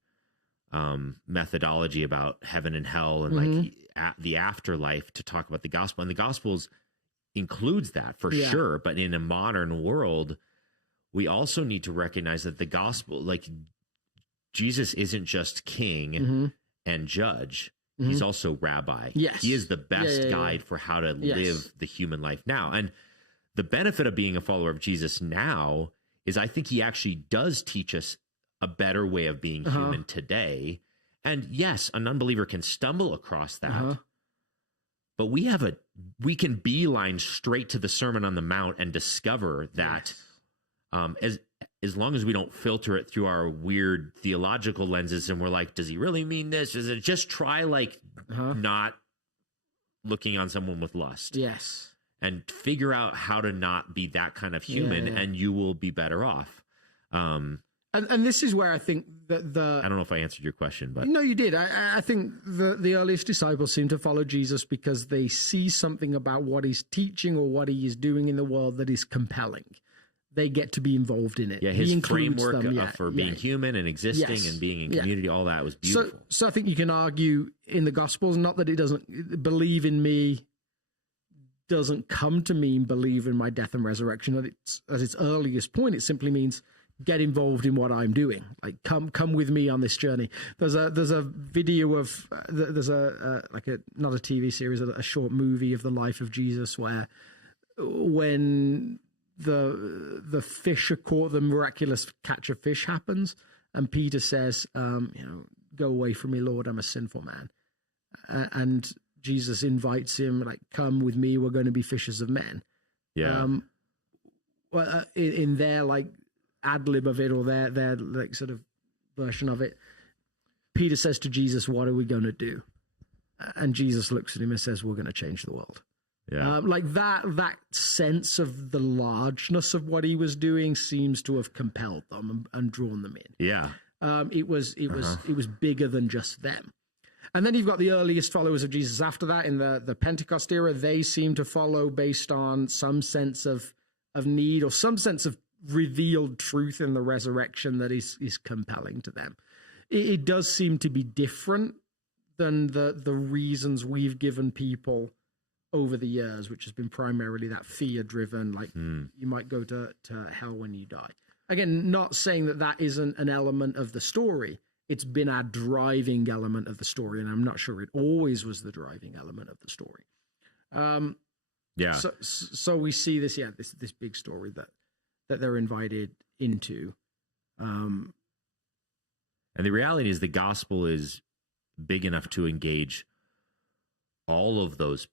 methodology about heaven and hell and like the afterlife to talk about the gospel. And the gospels includes that for sure. But in a modern world, we also need to recognize that the gospel, like Jesus isn't just king and judge. He's also rabbi. Yes. He is the best guide for how to live the human life now. And the benefit of being a follower of Jesus now is I think he actually does teach us a better way of being human today. And yes, an unbeliever can stumble across that. But we can beeline straight to the Sermon on the Mount and discover that as long as we don't filter it through our weird theological lenses and we're like, does he really mean this? Is it just try like not looking on someone with lust? Yes. And figure out how to not be that kind of human, and you will be better off. And this is where I think that I don't know if I answered your question, but no, you did. I think the earliest disciples seem to follow Jesus because they see something about what he's teaching or what he is doing in the world that is compelling. They get to be involved in it. Yeah, his framework for being human and existing and being in community, all that was beautiful. So I think you can argue in the Gospels, not that it doesn't believe in me, doesn't come to mean believe in my death and resurrection. At its earliest point, it simply means get involved in what I'm doing. Like come with me on this journey. There's a video of there's not a TV series, a short movie of the life of Jesus where when the fish are caught, the miraculous catch of fish happens, and Peter says, go away from me, Lord, I'm a sinful man. And Jesus invites him, like, come with me, we're going to be fishers of men. Yeah. In their like ad lib of it, or their like sort of version of it, Peter says to Jesus, what are we going to do? And Jesus looks at him and says, we're going to change the world. Yeah. Like that sense of the largeness of what he was doing seems to have compelled them and drawn them in. Yeah. It was bigger than just them. And then you've got the earliest followers of Jesus after that in the Pentecost era. They seem to follow based on some sense of need or some sense of revealed truth in the resurrection that is compelling to them. It does seem to be different than the reasons we've given people over the years, which has been primarily that fear-driven, like you might go to hell when you die. Again, not saying that isn't an element of the story. It's been our driving element of the story, and I'm not sure it always was the driving element of the story. So we see this big story that they're invited into. And the reality is the gospel is big enough to engage all of those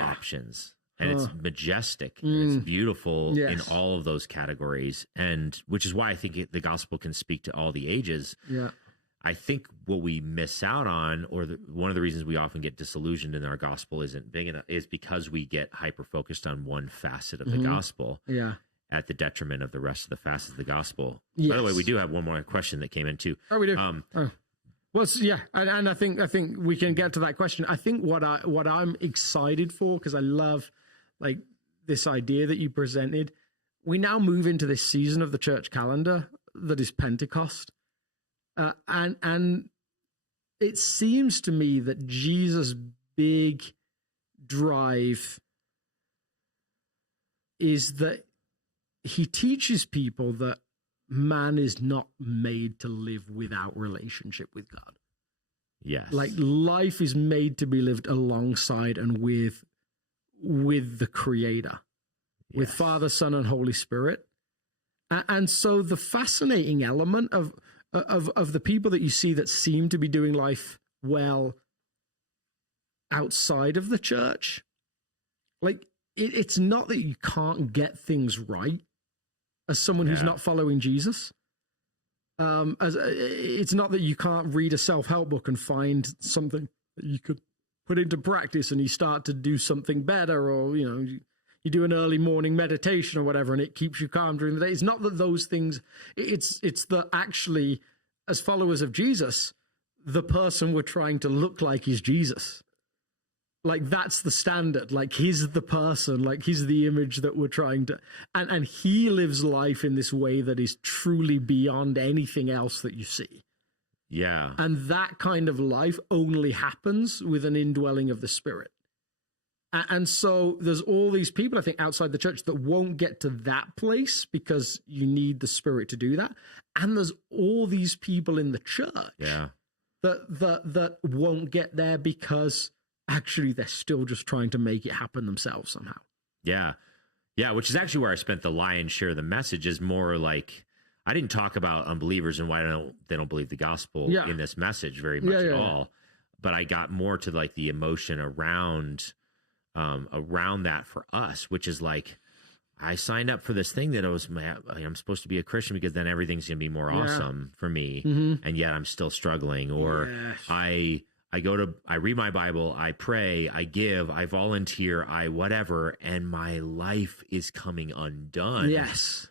options. And it's majestic and it's beautiful in all of those categories. And which is why I think the gospel can speak to all the ages. Yeah. I think what we miss out on, or one of the reasons we often get disillusioned in our gospel isn't big enough, is because we get hyper-focused on one facet of the gospel at the detriment of the rest of the facets of the gospel. By the way, we do have one more question that came in too. Oh, we do. Well, and I think we can get to that question. I think what I'm excited for, because I love like this idea that you presented, we now move into this season of the church calendar that is Pentecost. And it seems to me that Jesus' big drive is that he teaches people that man is not made to live without relationship with God. Yes. Like life is made to be lived alongside and with the Creator, with Father, Son, and Holy Spirit. And so the fascinating element of the people that you see that seem to be doing life well outside of the church, like it's not that you can't get things right as someone who's not following Jesus. It's not that you can't read a self-help book and find something that you could put into practice and you start to do something better, or you do an early morning meditation or whatever, and it keeps you calm during the day. It's not that those things, it's that actually, as followers of Jesus, the person we're trying to look like is Jesus. Like that's the standard. Like he's the person, like he's the image that we're trying to, and he lives life in this way that is truly beyond anything else that you see. Yeah. And that kind of life only happens with an indwelling of the Spirit. And so there's all these people, I think, outside the church that won't get to that place because you need the Spirit to do that. And there's all these people in the church that won't get there because actually they're still just trying to make it happen themselves somehow. Yeah. Yeah, which is actually where I spent the lion's share of the message, is more like, I didn't talk about unbelievers and why they don't believe the gospel in this message very much at all. But I got more to like the emotion around that for us, which is like, I signed up for this thing that I'm supposed to be a Christian because then everything's going to be more awesome for me. And yet I'm still struggling. Or I read my Bible, I pray, I give, I volunteer, I whatever, and my life is coming undone. Yes.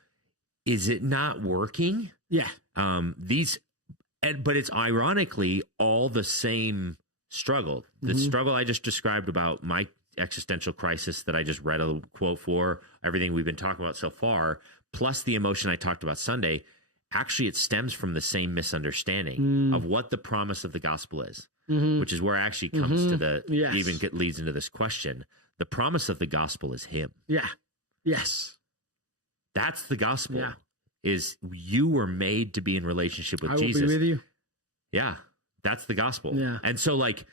Is it not working? Yeah. But it's ironically all the same struggle. The struggle I just described about my existential crisis that I just read a quote for, everything we've been talking about so far, plus the emotion I talked about Sunday, actually it stems from the same misunderstanding of what the promise of the gospel is, which is where it actually comes to leads into this question. The promise of the gospel is him. Yeah. Yes. That's the gospel. Yeah. Is you were made to be in relationship with Jesus. I will be with you. Yeah. That's the gospel. Yeah. And so like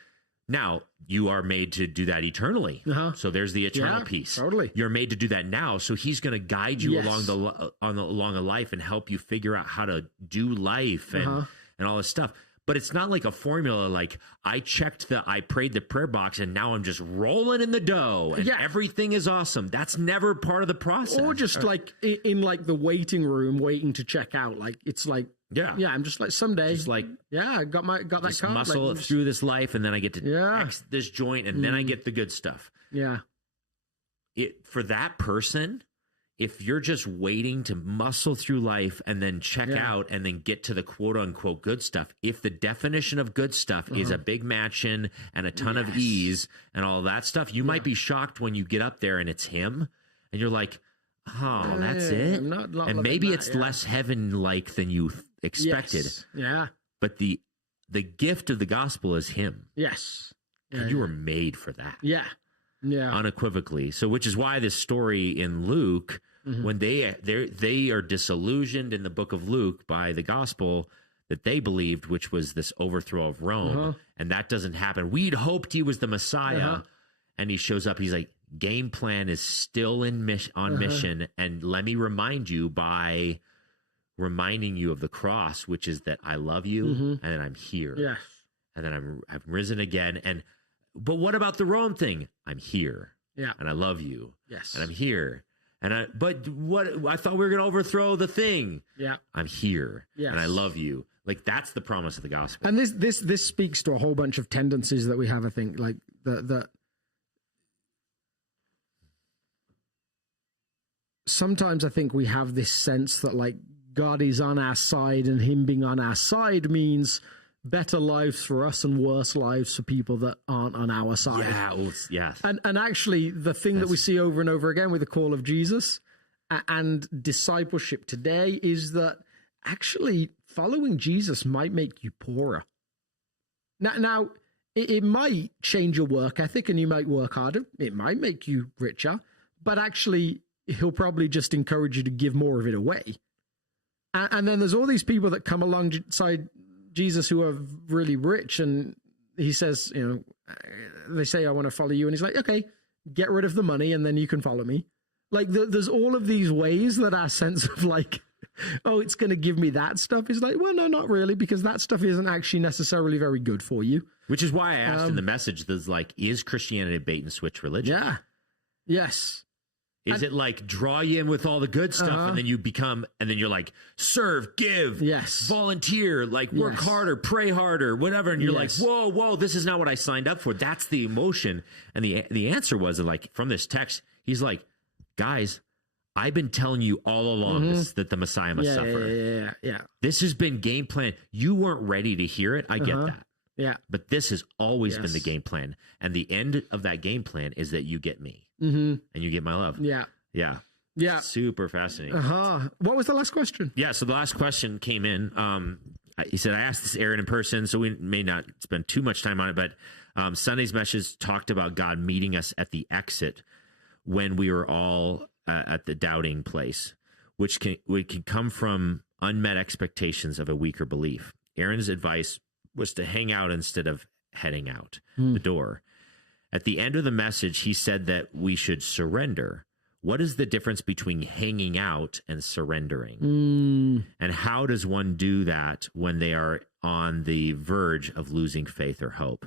now you are made to do that eternally. So there's the eternal piece. Totally. You're made to do that now. So he's going to guide you along a life and help you figure out how to do life and all this stuff. But it's not like a formula like I prayed the prayer box and now I'm just rolling in the dough and everything is awesome. That's never part of the process. Or just like in like the waiting room waiting to check out. Like it's like, I'm just like someday. Just like, I got that card. Muscle it through this life and then I get to X this joint and then I get the good stuff. Yeah. For that person, if you're just waiting to muscle through life and then check out and then get to the quote unquote good stuff, if the definition of good stuff is a big mansion and a ton of ease and all that stuff, you might be shocked when you get up there and it's him and you're like, oh, that's it. And maybe it's less heaven-like than you expected. Yes. Yeah. But the gift of the gospel is him. Yes. And you were made for that. Yeah. Yeah. Unequivocally. So which is why this story in Luke, when they are disillusioned in the book of Luke by the gospel that they believed, which was this overthrow of Rome, and that doesn't happen. We'd hoped he was the Messiah, and he shows up. He's like, game plan is still on mission, and let me remind you by reminding you of the cross, which is that I love you and that I'm here. Yes. And that I've risen again. But what about the Rome thing? I'm here. Yeah. And I love you. Yes. And I'm here. But what I thought we were going to overthrow the thing. Yeah. I'm here. Yes. And I love you. Like, that's the promise of the gospel. And this speaks to a whole bunch of tendencies that we have, I think, like the sometimes I think we have this sense that like God is on our side, and him being on our side means better lives for us and worse lives for people that aren't on our side. Yeah. And actually, the thing that we see over and over again with the call of Jesus and discipleship today is that actually following Jesus might make you poorer. Now it might change your work ethic and you might work harder. It might make you richer, but actually he'll probably just encourage you to give more of it away. And then there's all these people that come alongside Jesus who are really rich, and he says, they say, I want to follow you. And he's like, okay, get rid of the money and then you can follow me. Like there's all of these ways that our sense of like, oh, it's going to give me that stuff is like, well, no, not really, because that stuff isn't actually necessarily very good for you. Which is why I asked in the message, there's like, is Christianity a bait and switch religion? Yeah. Yes. Is it like draw you in with all the good stuff and then you're like, serve, give, volunteer, like work harder, pray harder, whatever. And you're like, whoa, this is not what I signed up for. That's the emotion. And the answer was like, from this text, he's like, guys, I've been telling you all along that the Messiah must suffer. Yeah. This has been game plan. You weren't ready to hear it. I get that. Yeah. But this has always been the game plan. And the end of that game plan is that you get me. Mm-hmm. And you get my love. Yeah. Super fascinating. What was the last question? Yeah, so the last question came in. He said, I asked this Aaron in person, so we may not spend too much time on it, but Sunday's message talked about God meeting us at the exit when we were all at the doubting place, which can come from unmet expectations of a weaker belief. Aaron's advice was to hang out instead of heading out the door. At the end of the message, he said that we should surrender. What is the difference between hanging out and surrendering? And how does one do that when they are on the verge of losing faith or hope?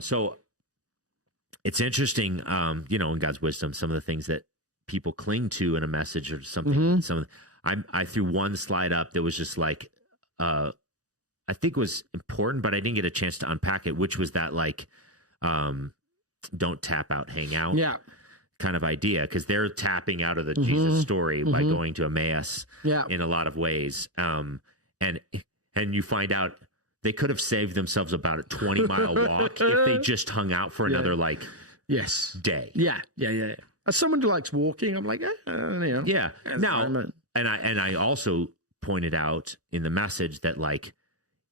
So it's interesting, in God's wisdom, some of the things that people cling to in a message or something. I threw one slide up that was just like, I think was important, but I didn't get a chance to unpack it, which was that like, don't tap out, hang out kind of idea, because they're tapping out of the Jesus story by going to Emmaus in a lot of ways. And you find out they could have saved themselves about a 20-mile walk if they just hung out for another day. Yeah. As someone who likes walking, I'm like, Yeah. Now, and I also pointed out in the message that like,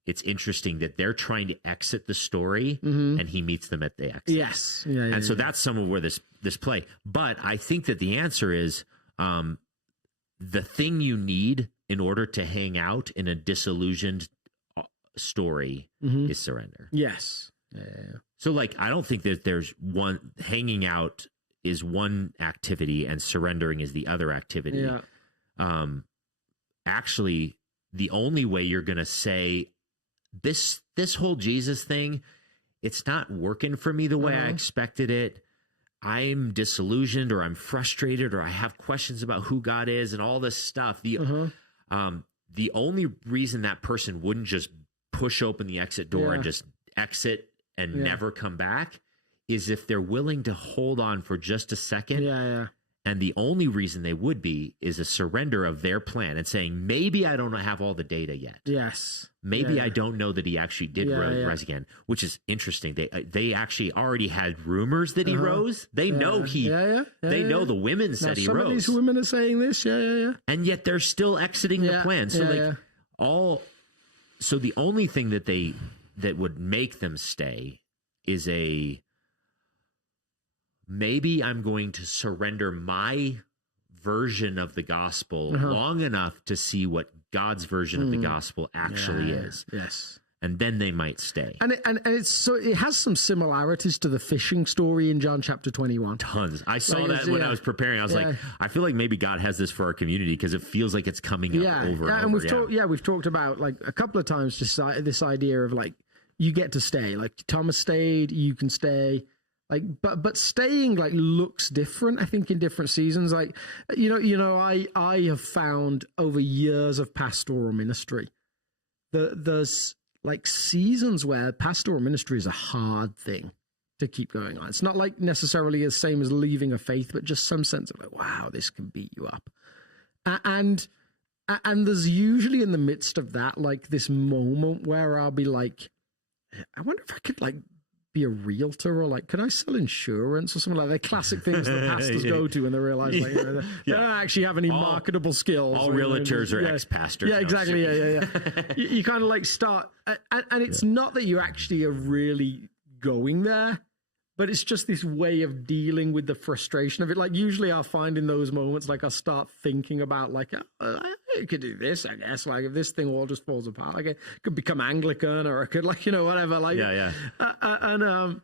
it's interesting that they're trying to exit the story and he meets them at the exit. Yes. So that's some of where this play. But I think that the answer is the thing you need in order to hang out in a disillusioned story is surrender. Yes. So like, I don't think that there's one, hanging out is one activity and surrendering is the other activity. Actually, the only way you're going to say, this whole Jesus thing, it's not working for me the way I expected it. I'm disillusioned, or I'm frustrated, or I have questions about who God is and all this stuff. The only reason that person wouldn't just push open the exit door and just exit and never come back is if they're willing to hold on for just a second. And the only reason they would be is a surrender of their plan and saying, maybe I don't have all the data yet. Maybe I don't know that he actually did rise again, which is interesting. They actually already had rumors that he rose. They know they know the women said he rose. Some of these women are saying this. And yet they're still exiting the plan. So so the only thing that would make them stay is maybe I'm going to surrender my version of the gospel long enough to see what God's version of the gospel actually is. and then they might stay. And it's so it has some similarities to the fishing story in John chapter 21. Tons. I saw that when I was preparing. I was like, I feel like maybe God has this for our community because it feels like it's coming up over and over. We've talked about like a couple of times just this idea of like you get to stay. Like Thomas stayed, you can stay. Like, but staying like looks different, I think, in different seasons. Like, I have found over years of pastoral ministry that there's like seasons where pastoral ministry is a hard thing to keep going on. It's not like necessarily the same as leaving a faith, but just some sense of like, wow, this can beat you up. And there's usually in the midst of that, like this moment where I'll be like, I wonder if I could like be a realtor, or like, could I sell insurance or something like that? Classic things that pastors go to when they realize like they don't actually have any marketable skills. All realtors are ex-pastors. Yeah, exactly. You kind of like start, and it's not that you actually are really going there, but it's just this way of dealing with the frustration of it. Like usually I'll find in those moments, like I'll start thinking about like, I could do this, I guess. Like if this thing all just falls apart, like it could become Anglican, or it could like, whatever. Like, and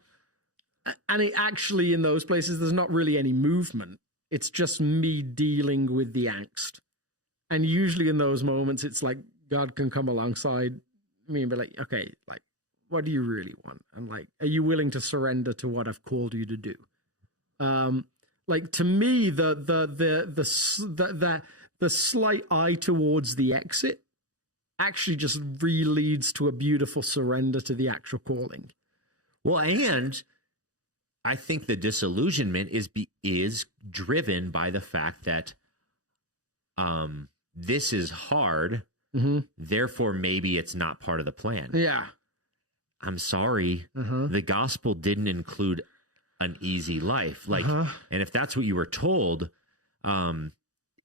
it actually in those places, there's not really any movement. It's just me dealing with the angst. And usually in those moments, it's like God can come alongside me and be like, okay, like, what do you really want? And like, are you willing to surrender to what I've called you to do? Like to me, the slight eye towards the exit actually just really leads to a beautiful surrender to the actual calling. Well, and I think the disillusionment is driven by the fact that this is hard. Mm-hmm. Therefore, maybe it's not part of the plan. Yeah. I'm sorry, the gospel didn't include an easy life. Like, and if that's what you were told,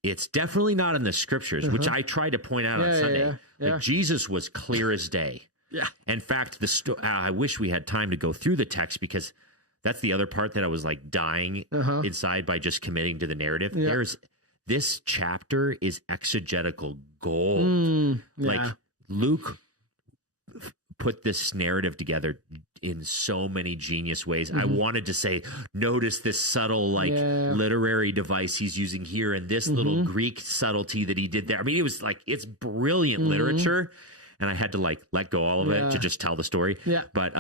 it's definitely not in the scriptures, which I tried to point out on Sunday. Yeah. Like, Jesus was clear as day. Yeah. In fact, I wish we had time to go through the text, because that's the other part that I was like dying inside by just committing to the narrative. Yeah. This chapter is exegetical gold. Like Luke put this narrative together in so many genius ways. I wanted to say, notice this subtle, like literary device he's using here, and this little Greek subtlety that he did there. I mean, it was like, it's brilliant literature, and I had to like let go all of it to just tell the story. Yeah. But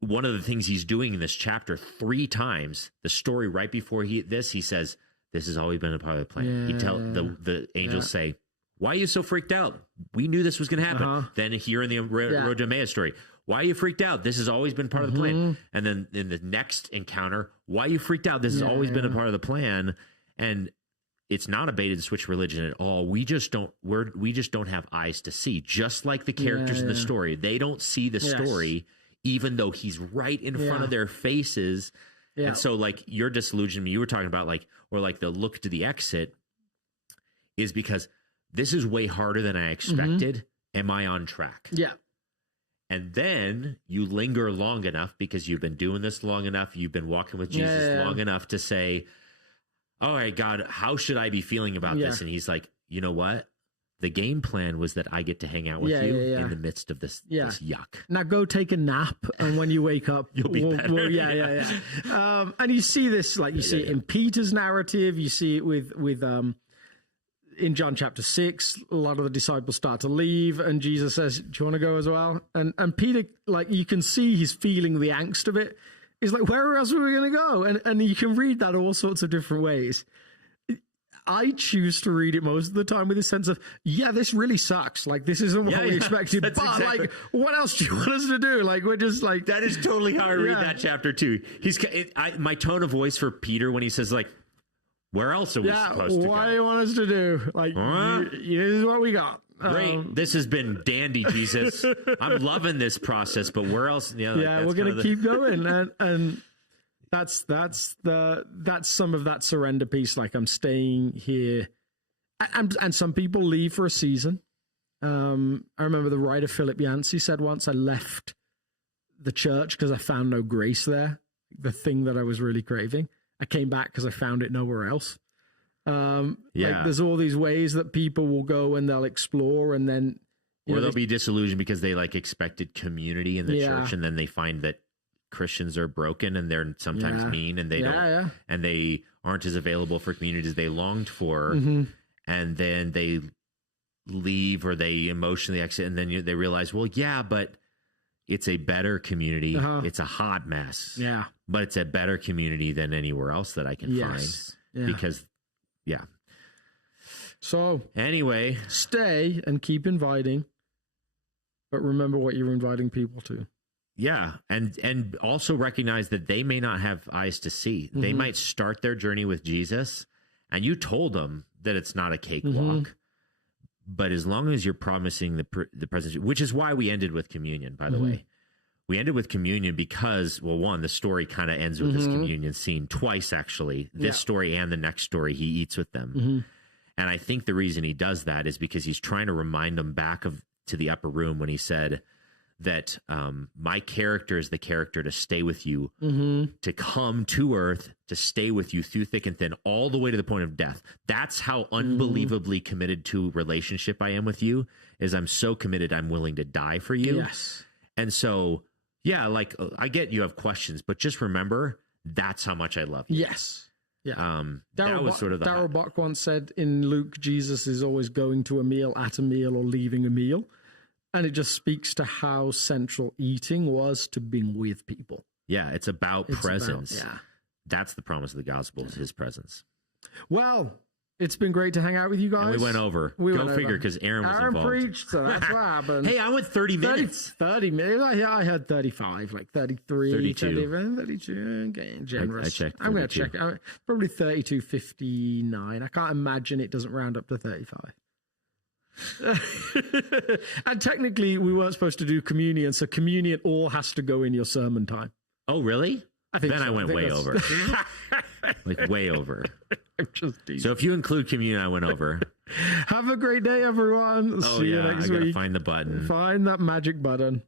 one of the things he's doing in this chapter 3 times, the story right before he says, this has always been a part of the plan. The angels say, why are you so freaked out? We knew this was going to happen. Then here in the Road to Emmaus story, why are you freaked out? This has always been part of the plan. And then in the next encounter, why are you freaked out? This has always been a part of the plan. And it's not a bait and switch religion at all. We just don't have eyes to see. Just like the characters in the story, they don't see the story, even though he's right in front of their faces. Yeah. And so like your disillusionment you were talking about, like, or like the look to the exit, is because this is way harder than I expected. Am I on track? Yeah. And then you linger long enough because you've been doing this long enough. You've been walking with Jesus long enough to say, all right, God, how should I be feeling about this? And he's like, you know what? The game plan was that I get to hang out with you in the midst of this yuck. Now go take a nap, and when you wake up, you'll be better. And you see this, like you see it in Peter's narrative. You see it with in John chapter 6, a lot of the disciples start to leave, and Jesus says, do you want to go as well? And Peter, like, you can see he's feeling the angst of it. He's like, where else are we going to go? And you can read that all sorts of different ways. I choose to read it most of the time with a sense of, this really sucks. Like, this isn't what we expected. But, like, what else do you want us to do? Like, we're just like... That is totally how I read that chapter, too. My tone of voice for Peter when he says, like, where else are we supposed to go? What do you want us to do? Like, this is what we got. Great. This has been dandy, Jesus. I'm loving this process, but where else? We're going to keep going. And that's some of that surrender piece. Like, I'm staying here. And some people leave for a season. I remember the writer Philip Yancey said once, I left the church because I found no grace there, the thing that I was really craving. I came back because I found it nowhere else. Like, there's all these ways that people will go and they'll explore, and then Or they'll be disillusioned because they like expected community in the church, and then they find that Christians are broken and they're sometimes mean, and they don't, and they aren't as available for community as they longed for, and then they leave or they emotionally exit, and then they realize, well, yeah, but it's a better community. It's a hot mess. Yeah, but it's a better community than anywhere else that I can find because, So anyway, stay and keep inviting, but remember what you're inviting people to. Yeah, and also recognize that they may not have eyes to see. They might start their journey with Jesus, and you told them that it's not a cakewalk. But as long as you're promising the presence, which is why we ended with communion, by the way. We ended with communion because, well, one, the story kind of ends with this communion scene twice, actually. This story and the next story, he eats with them. And I think the reason he does that is because he's trying to remind them back to the upper room when he said that my character is the character to stay with you, to come to earth, to stay with you through thick and thin, all the way to the point of death. That's how unbelievably committed to relationship I am with you, is I'm so committed I'm willing to die for you. Yes. And so, yeah, like I get you have questions, but just remember, that's how much I love you. Yes. Yeah. That was sort of the... Darrell Bock once said in Luke, Jesus is always going to a meal, at a meal, or leaving a meal. And it just speaks to how central eating was to being with people. Yeah, it's about presence. That's the promise of the gospel, is his presence. Well, it's been great to hang out with you guys. And we went over. Go figure, because Aaron was involved. Aaron preached, so that's what happened. Hey, I went 30 minutes. 30 minutes. I heard 35, like 33, 32. 32. Getting generous. I checked. I'm going to check it. Probably 32.59. I can't imagine it doesn't round up to 35. And technically, we weren't supposed to do communion, so communion all has to go in your sermon time. Oh, really? I think then so. I went way over. Like way over. I'm just teasing. So if you include communion, I went over. Have a great day, everyone. See you next I gotta week. find the button. Find that magic button.